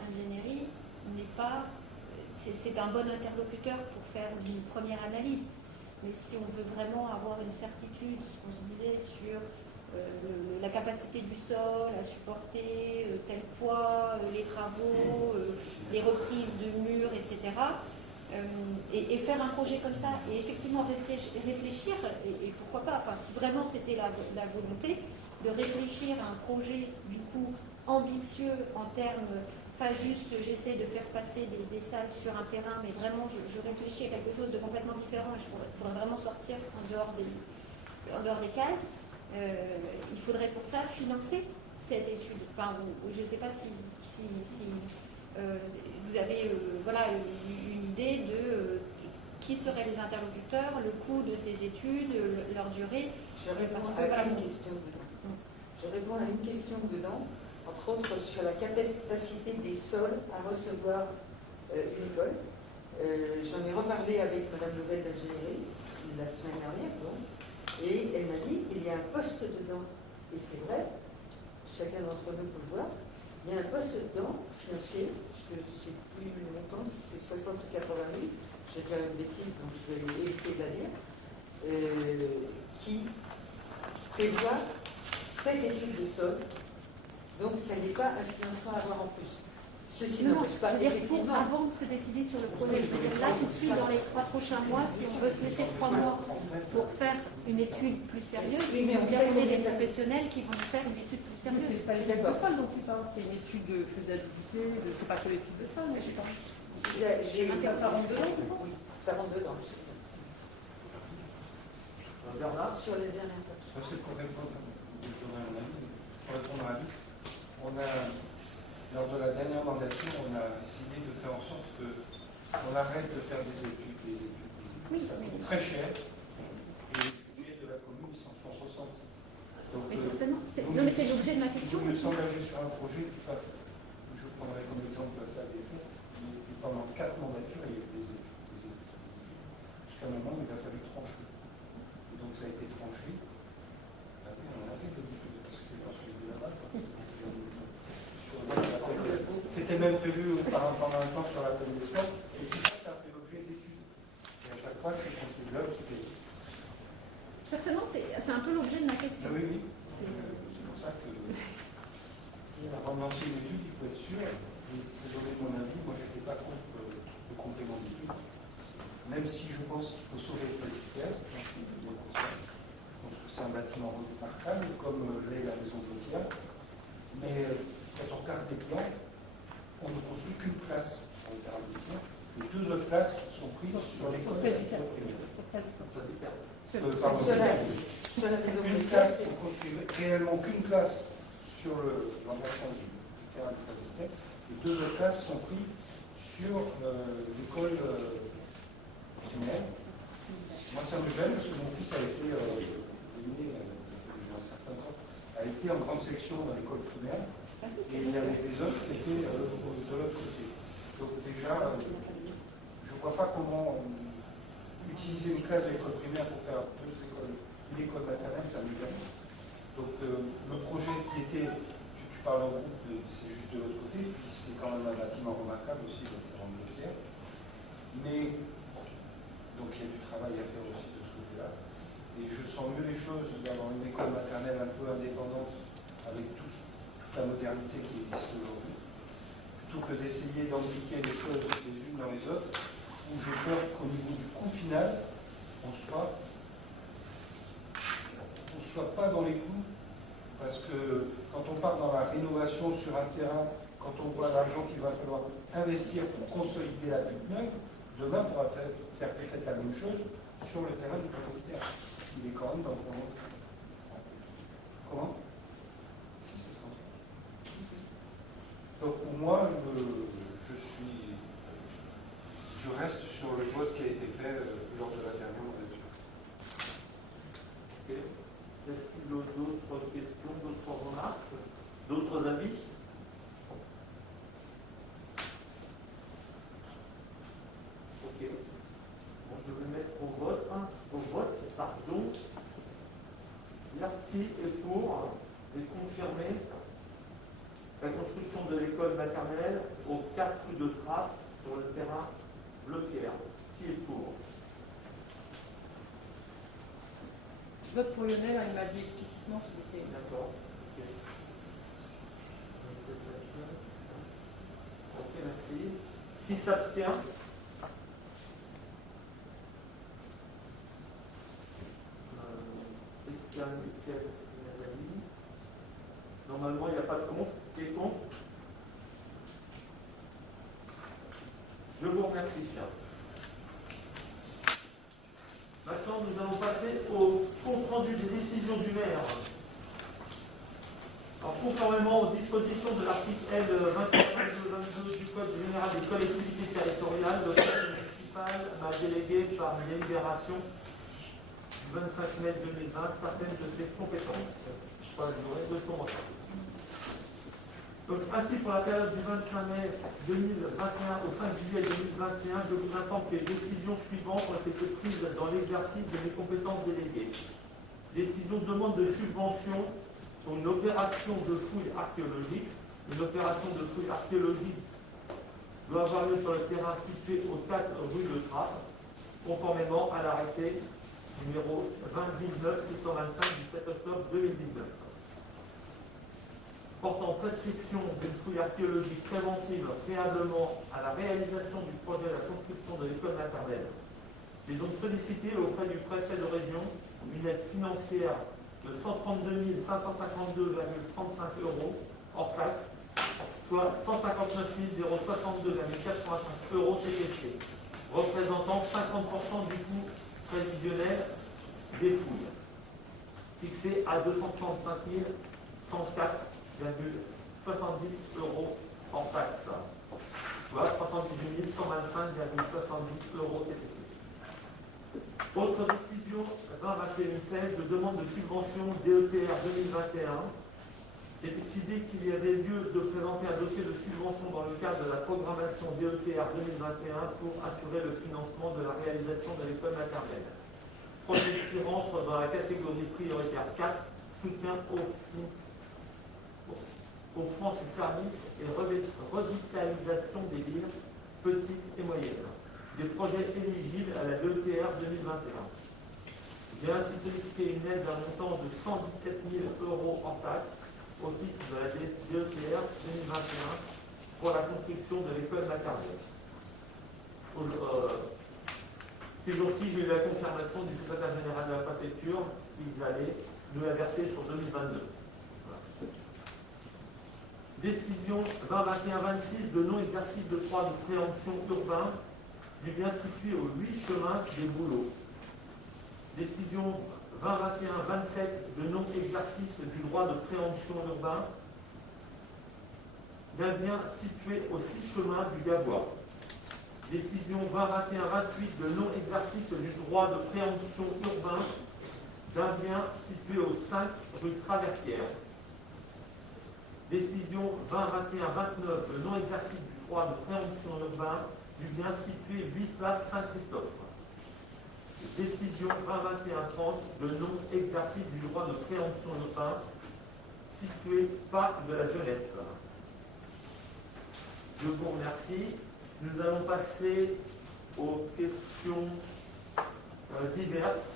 ingénierie n'est pas, c'est un bon interlocuteur pour faire une première analyse. Mais si on veut vraiment avoir une certitude, ce qu'on se disait sur la capacité du sol à supporter tel poids, les travaux, les reprises de murs, etc. Et faire un projet comme ça, et effectivement réfléchir, et pourquoi pas, enfin, si vraiment c'était la volonté de réfléchir à un projet du coup ambitieux en termes, pas juste j'essaie de faire passer des salles sur un terrain, mais vraiment je réfléchis à quelque chose de complètement différent et il faudrait vraiment sortir en dehors des cases. Il faudrait pour ça financer cette étude. Enfin, je ne sais pas si vous avez une idée de qui seraient les interlocuteurs, le coût de ces études, leur durée. Je réponds à une question dedans. Je réponds à une question dedans, entre autres sur la capacité des sols à recevoir une école. J'en ai reparlé avec Madame Louvet d'Ingénierie la semaine dernière, donc, et elle m'a dit qu'il y a un poste dedans. Et c'est vrai, chacun d'entre nous peut le voir, il y a un poste dedans, financier, je ne sais plus le montant, si c'est 60 ou 80 000, je vais dire une bêtise, donc je vais éviter de la dire, qui prévoit cette étude de sol. Donc ça n'est pas un financement à avoir en plus. Ceci n'empêche pas effectivement. Avant de se décider sur le projet, je veux dire, là tout de suite dans les 3 prochains mois, si on veut se laisser 3 mois pour faire une étude plus sérieuse, oui, mais on bien des professionnels qui vont nous faire une étude plus sérieuse. C'est pas l'étude de sol dont tu parles, c'est une étude de faisabilité, c'est pas que l'étude de sol, mais je sais pas. Ça rentre dedans, je pense. Ça rentre dedans. Bernard, sur les dernières pages. C'est pour répondre à la liste. Lors de la dernière mandature, on a essayé de faire en sorte qu'on arrête de faire des études. Ça coûte très cher. Et les budgets de la commune s'en sont ressentis. Donc, mais certainement. Non, mais c'est l'objet de ma question. Vous me s'engager sur un projet qui va. Je prendrai comme exemple la salle des fêtes. Pendant 4 mandatures, il y a eu des études. Jusqu'à un moment, il a fallu trancher. Et donc ça a été tranché. On a fait des études parce que c'était pas suivi là-bas. C'était même prévu pendant un temps sur la commune des sports. Et tout ça, ça a fait l'objet d'études. Et à chaque fois, c'est le contribuable qui paye. Certainement, c'est un peu l'objet de ma question. Oui. C'est pour ça que avant de lancer une étude, il faut être sûr. Et pour donner mon avis, moi, je n'étais pas contre le complément d'études. Même si je pense qu'il faut sauver le presbytère. Je pense que c'est un bâtiment remarquable, comme l'est la maison Gautier. Mais quand on regarde les plans, on ne construit qu'une classe sur le terrain de Gautier. Les 2 autres classes sont prises sur l'école. Sur la maison Une classe, on construit réellement qu'une classe sur l'emplacement du terrain de Gautier. Les 2 autres classes sont prises sur l'école primaire. Moi, ça me gêne parce que mon fils a été éliminé il y a un certain temps. A été en grande section dans l'école primaire et il y avait des autres qui étaient de l'autre côté. Donc déjà, je ne vois pas comment utiliser une classe d'école primaire pour faire 2 écoles, une école maternelle, ça me gêne. Donc le projet qui était, tu parles en groupe, c'est juste de l'autre côté, puis c'est quand même un bâtiment remarquable aussi, le terrain de Pierre. Mais donc il y a du travail à faire aussi de ce côté-là. Et je sens mieux les choses d'avoir une école maternelle un peu indépendante avec toute la modernité qui existe aujourd'hui, plutôt que d'essayer d'impliquer les choses les unes dans les autres, où j'ai peur qu'au niveau du coût final, on ne soit pas dans les coûts, parce que quand on part dans la rénovation sur un terrain, quand on voit l'argent qu'il va falloir investir pour consolider la butte neuve, demain, il faudra faire peut-être la même chose sur le terrain du propriétaire. Il est quand même dans le moment. Comment? Si, c'est ça. Donc pour moi, je reste sur le vote qui a été fait lors de la dernière mandature. Okay. Est-ce d'autres questions, d'autres remarques, d'autres avis? Ok. Bon, je vais mettre au vote, pardon. L'article est pour et confirmer la construction de l'école maternelle aux 4 rues de Trappes sur le terrain Bloquière. Qui est pour? Je vote pour Lionel, il m'a dit explicitement qu'il était. D'accord. Ok, merci. Qui s'abstient? Christiane, Étienne, Nathalie. Normalement, il n'y a pas de compte. Qui est contre? merci. Maintenant, nous allons passer au compte rendu des décisions du maire. Alors, conformément aux dispositions de l'article L. 21.22 du Code général des collectivités territoriales, le conseil municipal m'a délégué par une délibération du 25 mai 2020 certaines de ses compétences. Pas la durée de son retard. Donc, ainsi, pour la période du 25 mai 2021 au 5 juillet 2021, je vous informe que les décisions suivantes ont été prises dans l'exercice de mes compétences déléguées. Décision de demande de subvention pour une opération de fouille archéologique. Une opération de fouille archéologique doit avoir lieu sur le terrain situé au 4 rue de Trappes, conformément à l'arrêté numéro 2019-625 du 7 octobre 2019. Portant prescription d'une fouille archéologique préventive préalablement à la réalisation du projet de la construction de l'école maternelle. J'ai donc sollicité auprès du préfet de région une aide financière de 132 552,35 € hors taxe, soit 159 062,85 € TTC, représentant 50% du coût prévisionnel des fouilles, fixé à 235 104,70 € hors taxe, soit 78 125,70 € TTC. Autre décision 2021-16 de demande de subvention DETR 2021. J'ai décidé qu'il y avait lieu de présenter un dossier de subvention dans le cadre de la programmation DETR 2021 pour assurer le financement de la réalisation de l'école maternelle. Projet qui rentre dans la catégorie prioritaire 4, soutien aux France et services et revitalisation des villes petites et moyennes. Des projets éligibles à la DETR 2021. J'ai ainsi sollicité une aide d'un montant de 117 000 € hors taxe au titre de la DETR 2021 pour la construction de l'école maternelle. Ces jours-ci, j'ai eu la confirmation du secrétaire général de la préfecture qu'ils allaient nous la verser sur 2022. Voilà. Décision 2021-26 de non-exercice de droit de préemption urbain du bien situé aux 8 chemins des Bouleaux. Décision 2021-27 de non-exercice du droit de préemption urbain d'un bien situé aux 6 chemins du Gavois. Décision 2021-28 de non-exercice du droit de préemption urbain d'un bien situé aux 5 rue Traversière. Décision 2021-29 de non-exercice du droit de préemption urbain du bien situé 8 place Saint-Christophe. Décision 2021-30 de non-exercice du droit de préemption urbain situé Parc de la Jeunesse. Je vous remercie. Nous allons passer aux questions diverses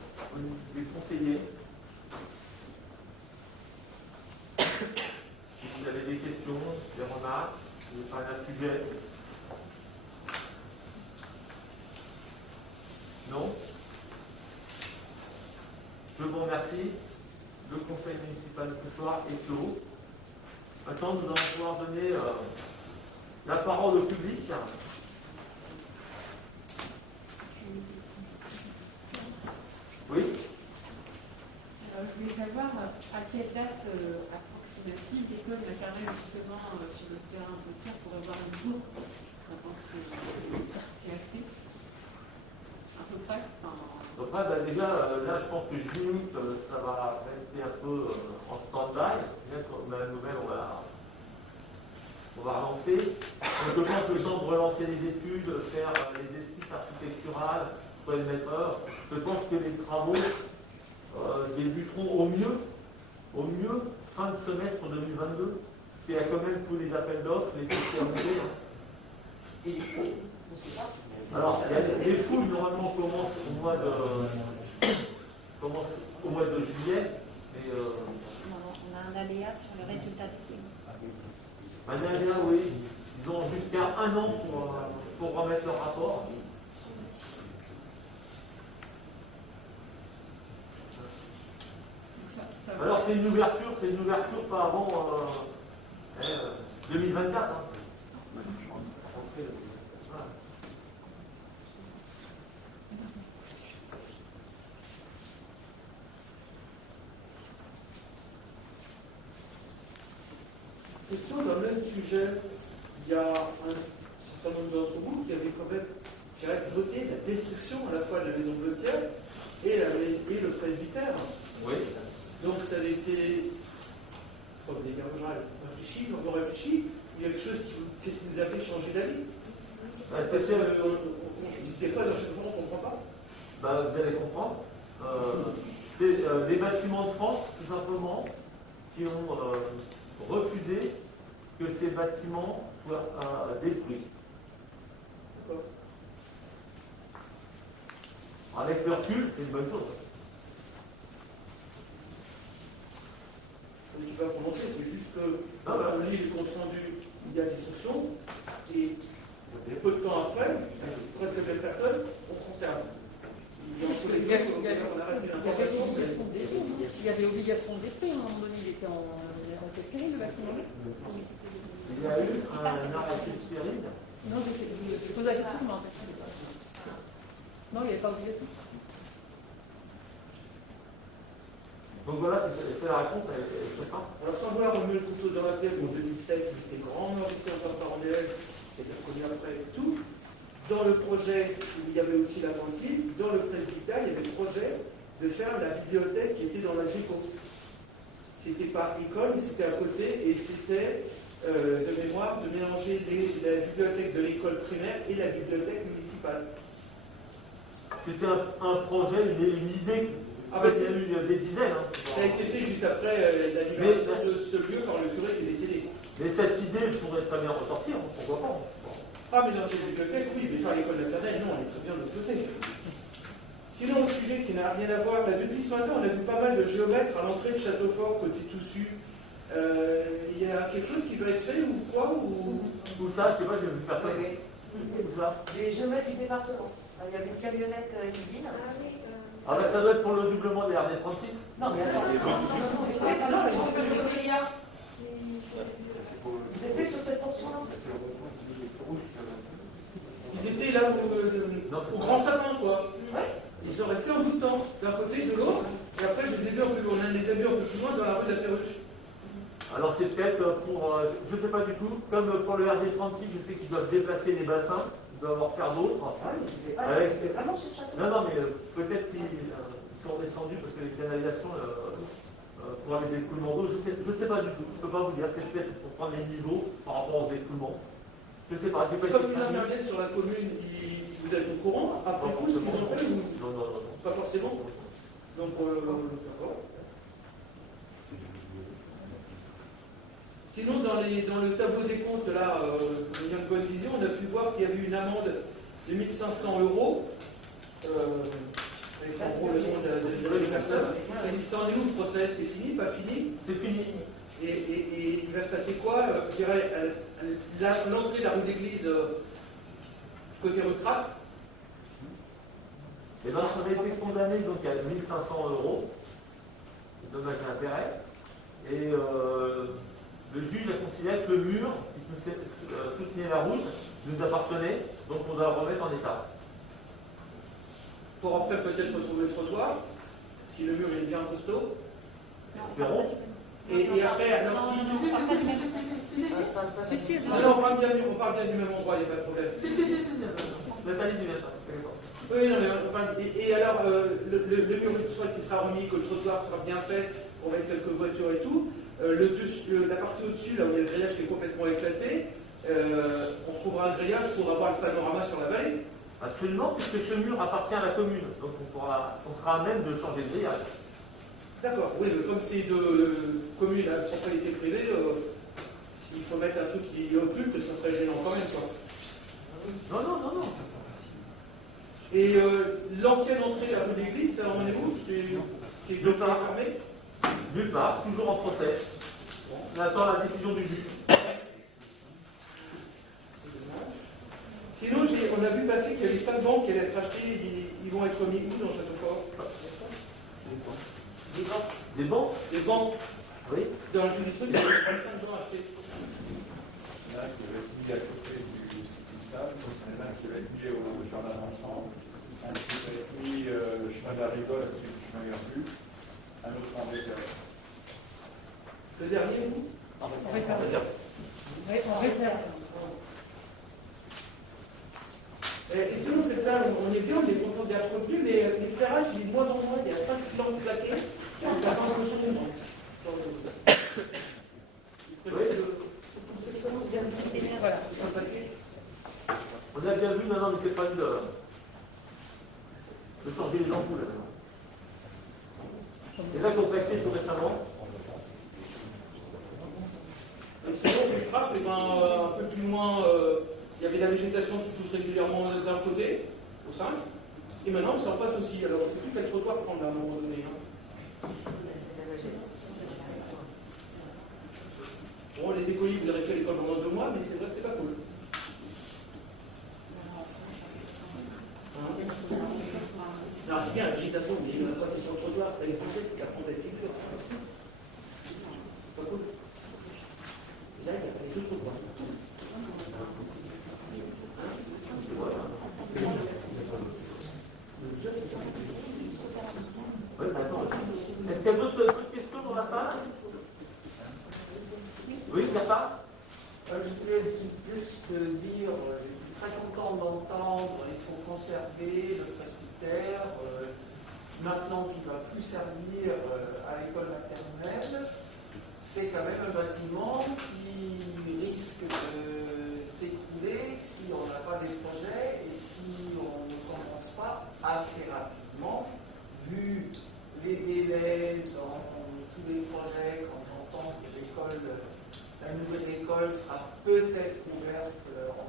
des conseillers. Si vous avez des questions, des remarques, vous parlez d'un sujet. Non? Je vous remercie. Le conseil municipal ce soir est clos. Maintenant, nous allons pouvoir donner la parole au public. Oui. Je voulais savoir à quelle date approximative l'école maternelle justement sur le terrain de tir pourrait voir le jour avant que c'est acté. À peu près. Après, bah déjà, là, je pense que juillet, août, ça va rester un peu en stand-by. Bien qu'on a la nouvelle, on va relancer. Donc, je pense que le temps de relancer les études, faire les esquisses architecturales, pour les maîtres, je pense que les travaux débuteront au mieux, fin de semestre 2022. Il y a quand même tous les appels d'offres, les tests terminés. Et les fouilles, on ne sait pas. Alors, les fouilles, normalement, commencent au mois de juillet. Mais, on a un aléa sur le résultat des fouilles. un aléa, oui. Ils ont jusqu'à 1 an pour remettre leur rapport. Alors, c'est une ouverture pas avant 2024. Hein. question dans le même sujet. Il y a un certain nombre d'entre vous qui avaient quand même, je dirais, voté la destruction à la fois de la maison Blottière et le presbytère. Oui. Donc ça avait été, vous avez réfléchi, on a réfléchi, il y a quelque chose qu'est-ce qui nous a fait changer d'avis? Parce que des fois, dans chaque fois, on ne comprend pas. Vous allez comprendre. C'est des bâtiments de France, tout simplement, qui ont refusé que ces bâtiments soient détruits. D'accord. Avec le recul, c'est une bonne chose. Je ne suis pas prononcé, c'est juste que quand on lit le compte rendu, il y a destruction, et peu de temps après, presque la même personne, on conserve. Il y avait obligation de détruire, à un moment donné, il était en arrêté de péril, le bâtiment. Il y a eu un arrêté de péril. Non, je pose la question, mais en fait, non, il n'y avait pas obligation. Donc voilà, c'est la réponse, elle se fait. Alors sans vouloir remuer le couteau dans la tête, en 2007, j'étais grandement investi en parallèle, c'est-à-dire qu'on y après tout. Dans le projet, il y avait aussi la cantine. Dans le presbytère, il y avait le projet de faire la bibliothèque qui était dans la GECO. C'était pas école, mais c'était à côté, et c'était de mémoire de mélanger la bibliothèque de l'école primaire et la bibliothèque municipale. C'était un projet, une idée. Il y a eu des dizaines. Ça a été fait juste après la libération de ce lieu par le curé qui est décédé. Mais cette idée pourrait très bien ressortir, pourquoi pas? Mais dans les bibliothèques, oui, mais pas à l'école maternelle, non, on est très bien de l'autre côté. Sinon, le sujet qui n'a rien à voir, là, depuis ce matin, on a vu pas mal de géomètres à l'entrée de Châteaufort, côté Toussus. Il y a quelque chose qui va être fait ou quoi ou ça, je sais pas, j'ai vu personne. Où ça? Les géomètres du département. Il y avait une camionnette qui vient. Ça doit être pour le doublement des RD36. Non, mais attends, ils étaient sur cette portion-là. Ils étaient là au grand sapin, quoi. Ils sont restés en bout de temps, d'un côté et de l'autre. Et après, je les ai vus on les a vus un peu plus loin dans la rue de la Perruche. Alors c'est peut-être pour, je ne sais pas du tout, comme pour le RD36, je sais qu'ils doivent déplacer les bassins, ils doivent en faire d'autres. C'était vraiment ce château. Non, mais peut-être qu'ils sont descendus parce que les canalisations pour les écoulements d'eau, je sais pas du tout, je ne peux pas vous dire, c'est peut-être pour prendre les niveaux par rapport aux écoulements. Je ne sais pas, j'ai pas comme ils interviennent sur la commune, vous êtes au courant après coup ce qu'ils ont fait ou... Non. Pas forcément. Donc, d'accord. Sinon, dans le tableau des comptes, là, de Young Point Vision, on a pu voir qu'il y avait une amende de 1 500 €. Avec en gros le nom de la personne. Il s'en est où le procès? C'est fini? Pas fini? C'est fini. Et il va se passer quoi? Je dirais, l'entrée de la rue d'église, côté rue Trappe. Et bien, on a été condamné donc à 1 500 €, dommages et intérêts. Et le juge a considéré que le mur qui soutenait la route nous appartenait, donc on doit le remettre en état. Pour après peut-être retrouver le trottoir, si le mur est bien costaud. Espérons. Et après, alors si... Non, on parle bien du même endroit, il n'y a pas de problème. Oui, non, mais on parle... Et alors, le mur qui sera remis, que le trottoir sera bien fait, on mettre quelques voitures et tout. La partie au-dessus, là où il y a le grillage qui est complètement éclaté, on trouvera un grillage pour avoir le panorama sur la vallée. Absolument, puisque ce mur appartient à la commune, donc on sera à même de changer de grillage. D'accord, oui, mais comme c'est de commune à propriété privée, s'il faut mettre un truc qui occulte, ça serait gênant quand même, quoi. Non. Et l'ancienne entrée de la rue d'église, ça en est où? C'est qui est fermé? Nulle part, toujours en procès. On attend la décision du juge. Sinon, on a vu passer qu'il y avait 5 banques qui allaient être achetées, ils vont être mis où dans Châteaufort? Des banques. Des banques? Des banques. Oui. Dans le truc, il y avait 5 banques achetées. Il y en a qui avaient mis à côté du cyclistable, il y en a qui avaient mis au jardin d'ensemble, un qui avait mis le chemin de la Rigole à côté du chemin Garbu, un autre en décalage. Le dernier, où? En réserve. On réserve. Et sinon, c'est ça, on est bien, on est content d'y être revenu, mais l'éclairage, il est de moins en moins, il y a 5 lampes claquées, et ça va un peu sombre. Voilà. On a bien vu, non, mais c'est pas de changer les ampoules. Et là, qu'on prêtait tout récemment. Et sinon, du trappe, un peu plus loin, il y avait de la végétation qui pousse régulièrement d'un côté, au 5, et maintenant c'est en face aussi. Alors c'est plus que le trottoir prendre à un moment donné. Bon, les écoliers, vous avez fait l'école pendant 2 mois, mais c'est vrai que c'est pas cool. Alors c'est bien la végétation, mais il y en a pas qui sont sur le trottoir, t'as les Français qui apprennent des figures. C'est pas cool. Et là, il y a les deux trottoirs. Oui, d'accord. Est-ce qu'il y a d'autres questions dans la salle? Oui, il n'y a pas? Je voulais juste dire, je suis très content d'entendre, il faut conserver le presbytère, maintenant qu'il ne va plus servir à l'école maternelle. C'est quand même un bâtiment qui risque de s'écrouler si on n'a pas des projets et si on ne commence pas assez rapidement, vu les délais dans tous les projets, quand on entend que la nouvelle école sera peut-être ouverte en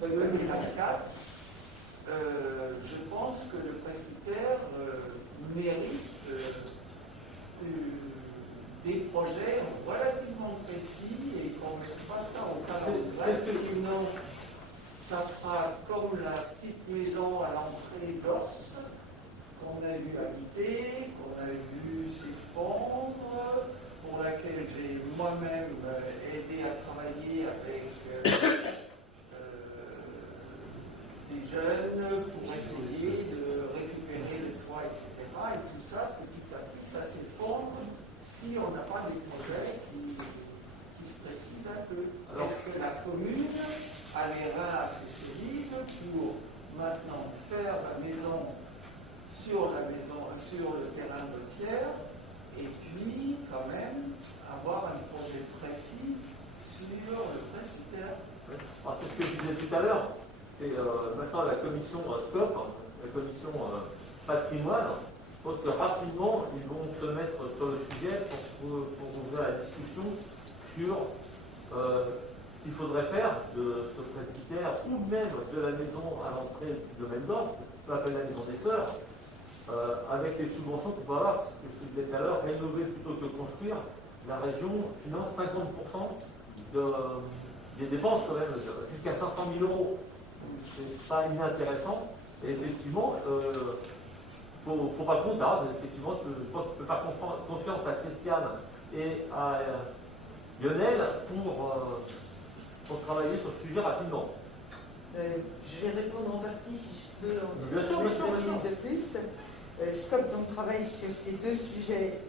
2024. Je pense que le presbytère mérite des projets relativement précis et qu'on ne mette pas ça au calendrier, sinon ça fera comme la petite maison à l'entrée d'Ors qu'on a vu habiter, qu'on a vu s'effondrer, pour laquelle j'ai moi-même aidé à travailler avec des jeunes pour essayer de récupérer le toit, etc. Et tout ça, petit à petit, ça s'effondre si on n'a pas des projets qui se précisent un peu. Est-ce que la commune a les reins assez solides pour maintenant faire la maison sur le terrain de tiers et puis quand même avoir un projet précis sur le presbytère? C'est ce que je disais tout à l'heure. C'est maintenant la commission SCOP, la commission patrimoine. Je pense que rapidement, ils vont se mettre sur le sujet pour ouvrir la discussion sur ce qu'il faudrait faire de ce presbytère ou même de la maison à l'entrée du domaine d'Ors, ce qu'on appelle la maison des Sœurs, avec les subventions qu'on peut avoir, parce que je disais tout à l'heure, rénover plutôt que construire, la région finance 50% des dépenses quand même, jusqu'à 500 000 €. C'est pas inintéressant. Et effectivement, faut pas compter. Effectivement, je pense qu'on peut faire confiance à Christiane et à Lionel pour travailler sur ce sujet rapidement. Je vais répondre en partie, si je peux, en bien sûr, minutes de plus. SCOP donc travaille sur ces deux sujets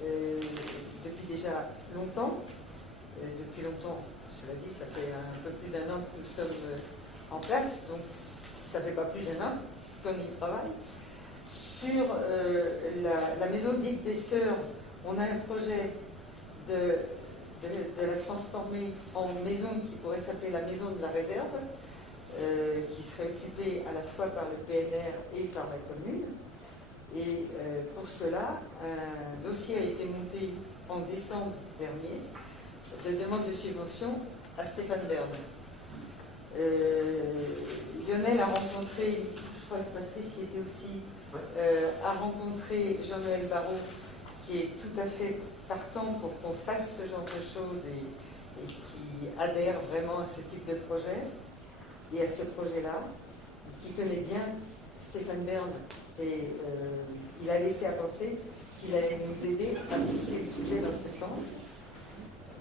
depuis déjà longtemps. Depuis longtemps, cela dit, ça fait un peu plus d'1 an que nous sommes en place, donc ça ne fait pas plus d'1 an qu'on y travaille. Sur la maison dite des Sœurs, on a un projet de la transformer en maison qui pourrait s'appeler la maison de la réserve, qui serait occupée à la fois par le PNR et par la commune. Et pour cela, un dossier a été monté en décembre dernier de demande de subvention à Stéphane Bern. Lionel a rencontré, je crois que Patrice y était aussi, a rencontré Jean-Noël Barrault, qui est tout à fait partant pour qu'on fasse ce genre de choses et qui adhère vraiment à ce type de projet et à ce projet-là, qui connaît bien Stéphane Bern, et il a laissé à penser qu'il allait nous aider à pousser le sujet dans ce sens.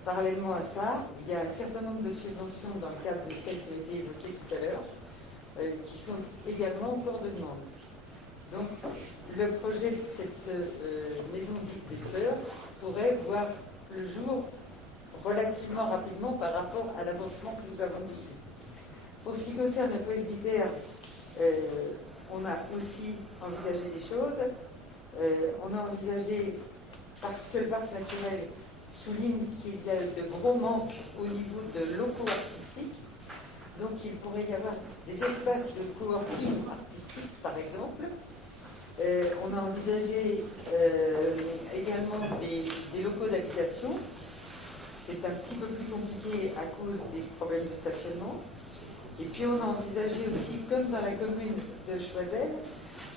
Parallèlement à ça, il y a un certain nombre de subventions dans le cadre de celles qui ont été évoquées tout à l'heure, qui sont également encore de demande. Donc, le projet de cette maison dite des Sœurs pourrait voir le jour relativement rapidement par rapport à l'avancement que nous avons su. Pour ce qui concerne le presbytère, on a aussi envisagé des choses. On a envisagé, parce que le parc naturel souligne qu'il y a de gros manques au niveau de locaux artistiques, donc il pourrait y avoir des espaces de coworking artistique, par exemple. On a envisagé également des locaux d'habitation. C'est un petit peu plus compliqué à cause des problèmes de stationnement. Et puis on a envisagé aussi, comme dans la commune de Choiseul,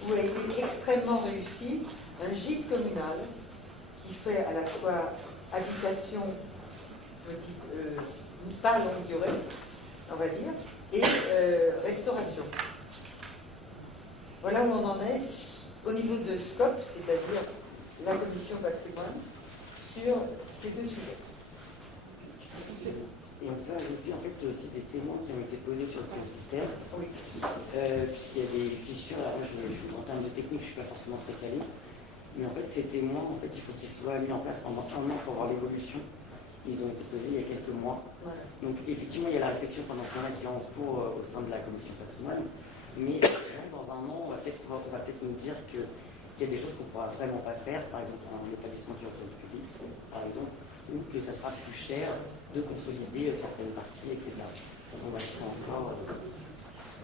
où a été extrêmement réussi, un gîte communal qui fait à la fois habitation, pas longue durée, on va dire, et restauration. Voilà où on en est au niveau de SCOP, c'est-à-dire la commission patrimoine, sur ces deux sujets. Et on peut ajouter en fait aussi des témoins qui ont été posés sur le presbytère, oui. Puisqu'il y a des fissures. Alors moi, en termes de technique, je ne suis pas forcément très calé, mais en fait, ces témoins, en fait, il faut qu'ils soient mis en place pendant un an pour voir l'évolution. Ils ont été posés il y a quelques mois. Voilà. Donc effectivement, il y a la réflexion pendant ce temps-là qui est en cours au sein de la commission patrimoine, mais dans un an, on va peut-être nous dire qu'il y a des choses qu'on ne pourra vraiment pas faire, par exemple un établissement qui reçoit du public, par exemple, ou que ça sera plus cher de consolider certaines parties, etc. Donc on va laisser encore.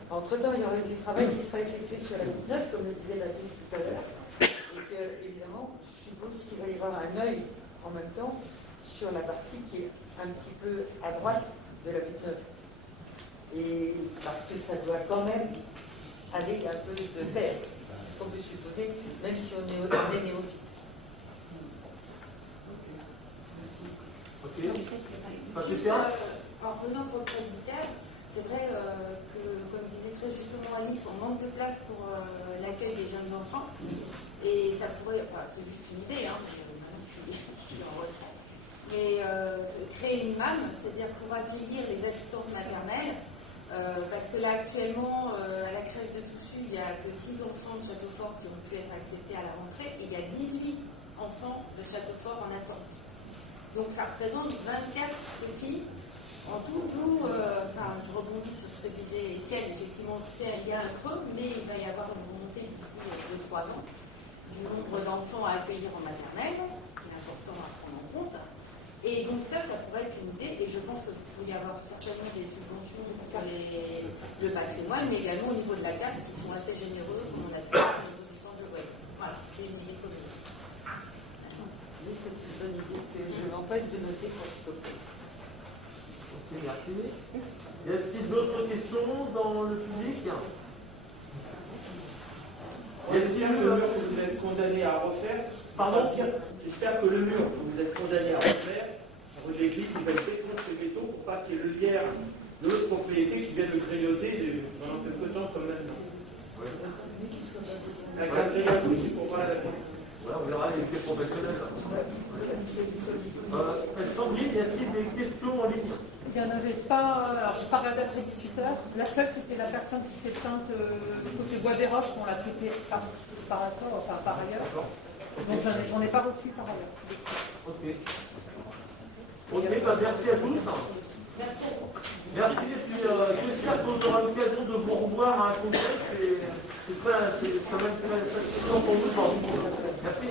Entre-temps, il y aura du travail qui sera effectué sur la route neuve, comme le disait la ministre tout à l'heure, et que, évidemment, je suppose qu'il va y avoir un œil en même temps sur la partie qui est un petit peu à droite de la route neuve. Et parce que ça doit quand même aller un peu de pair, c'est ce qu'on peut supposer, même si on est des néophytes. Ok. En revenant pour le presbytère, c'est vrai que, comme disait très justement Alice, on manque de place pour l'accueil des jeunes enfants. Et ça pourrait, enfin c'est juste une idée, hein, je suis en retrait. Mais créer une MAM, c'est-à-dire pour accueillir les assistantes maternelles, parce que là actuellement, à la crèche de Toussus, il n'y a que 6 enfants de Châteaufort qui ont pu être acceptés à la rentrée, et il y a 18 enfants de Châteaufort en attente. Donc ça représente 24 petits. En tout, je rebondis sur ce que disait Étienne, effectivement, il y a un creux, mais il va y avoir une remontée d'ici 2-3 ans du nombre d'enfants à accueillir en maternelle, ce qui est important à prendre en compte. Et donc ça pourrait être une idée, et je pense que vous pouvez y avoir certainement des subventions pour le patrimoine, mais également au niveau de la carte, qui sont assez généreux, comme on a pu voir au niveau du centre de voyage. Voilà, c'est une idée commune. C'est une bonne idée que je m'empêche de noter pour stopper. Ok, merci. Y a-t-il d'autres questions dans le public? J'espère que le mur que vous êtes condamné à refaire, pardon, j'espère que le mur que vous êtes condamné à refaire, votre équipe, il va être fait contre les bétons pour pas qu'il y ait le lierre de l'autre propriété qui vienne le grignoter pendant quelques temps comme maintenant. Avec un grillage aussi pour voir la vie. Voilà, on verra les faits professionnels. Sandrine, y a-t-il des questions en ligne? Il n'y en avait pas. Alors, je parlais d'après 18h. La seule, c'était la personne qui s'est plainte du côté Bois des Roches, qu'on l'a traité par ailleurs. Donc, j'en ai pas reçu par ailleurs. Ok. Ok, merci à tous. Merci à vous. Merci, et puis j'espère qu'on aura l'occasion de vous revoir à un congrès. C'est très important pour nous. Merci.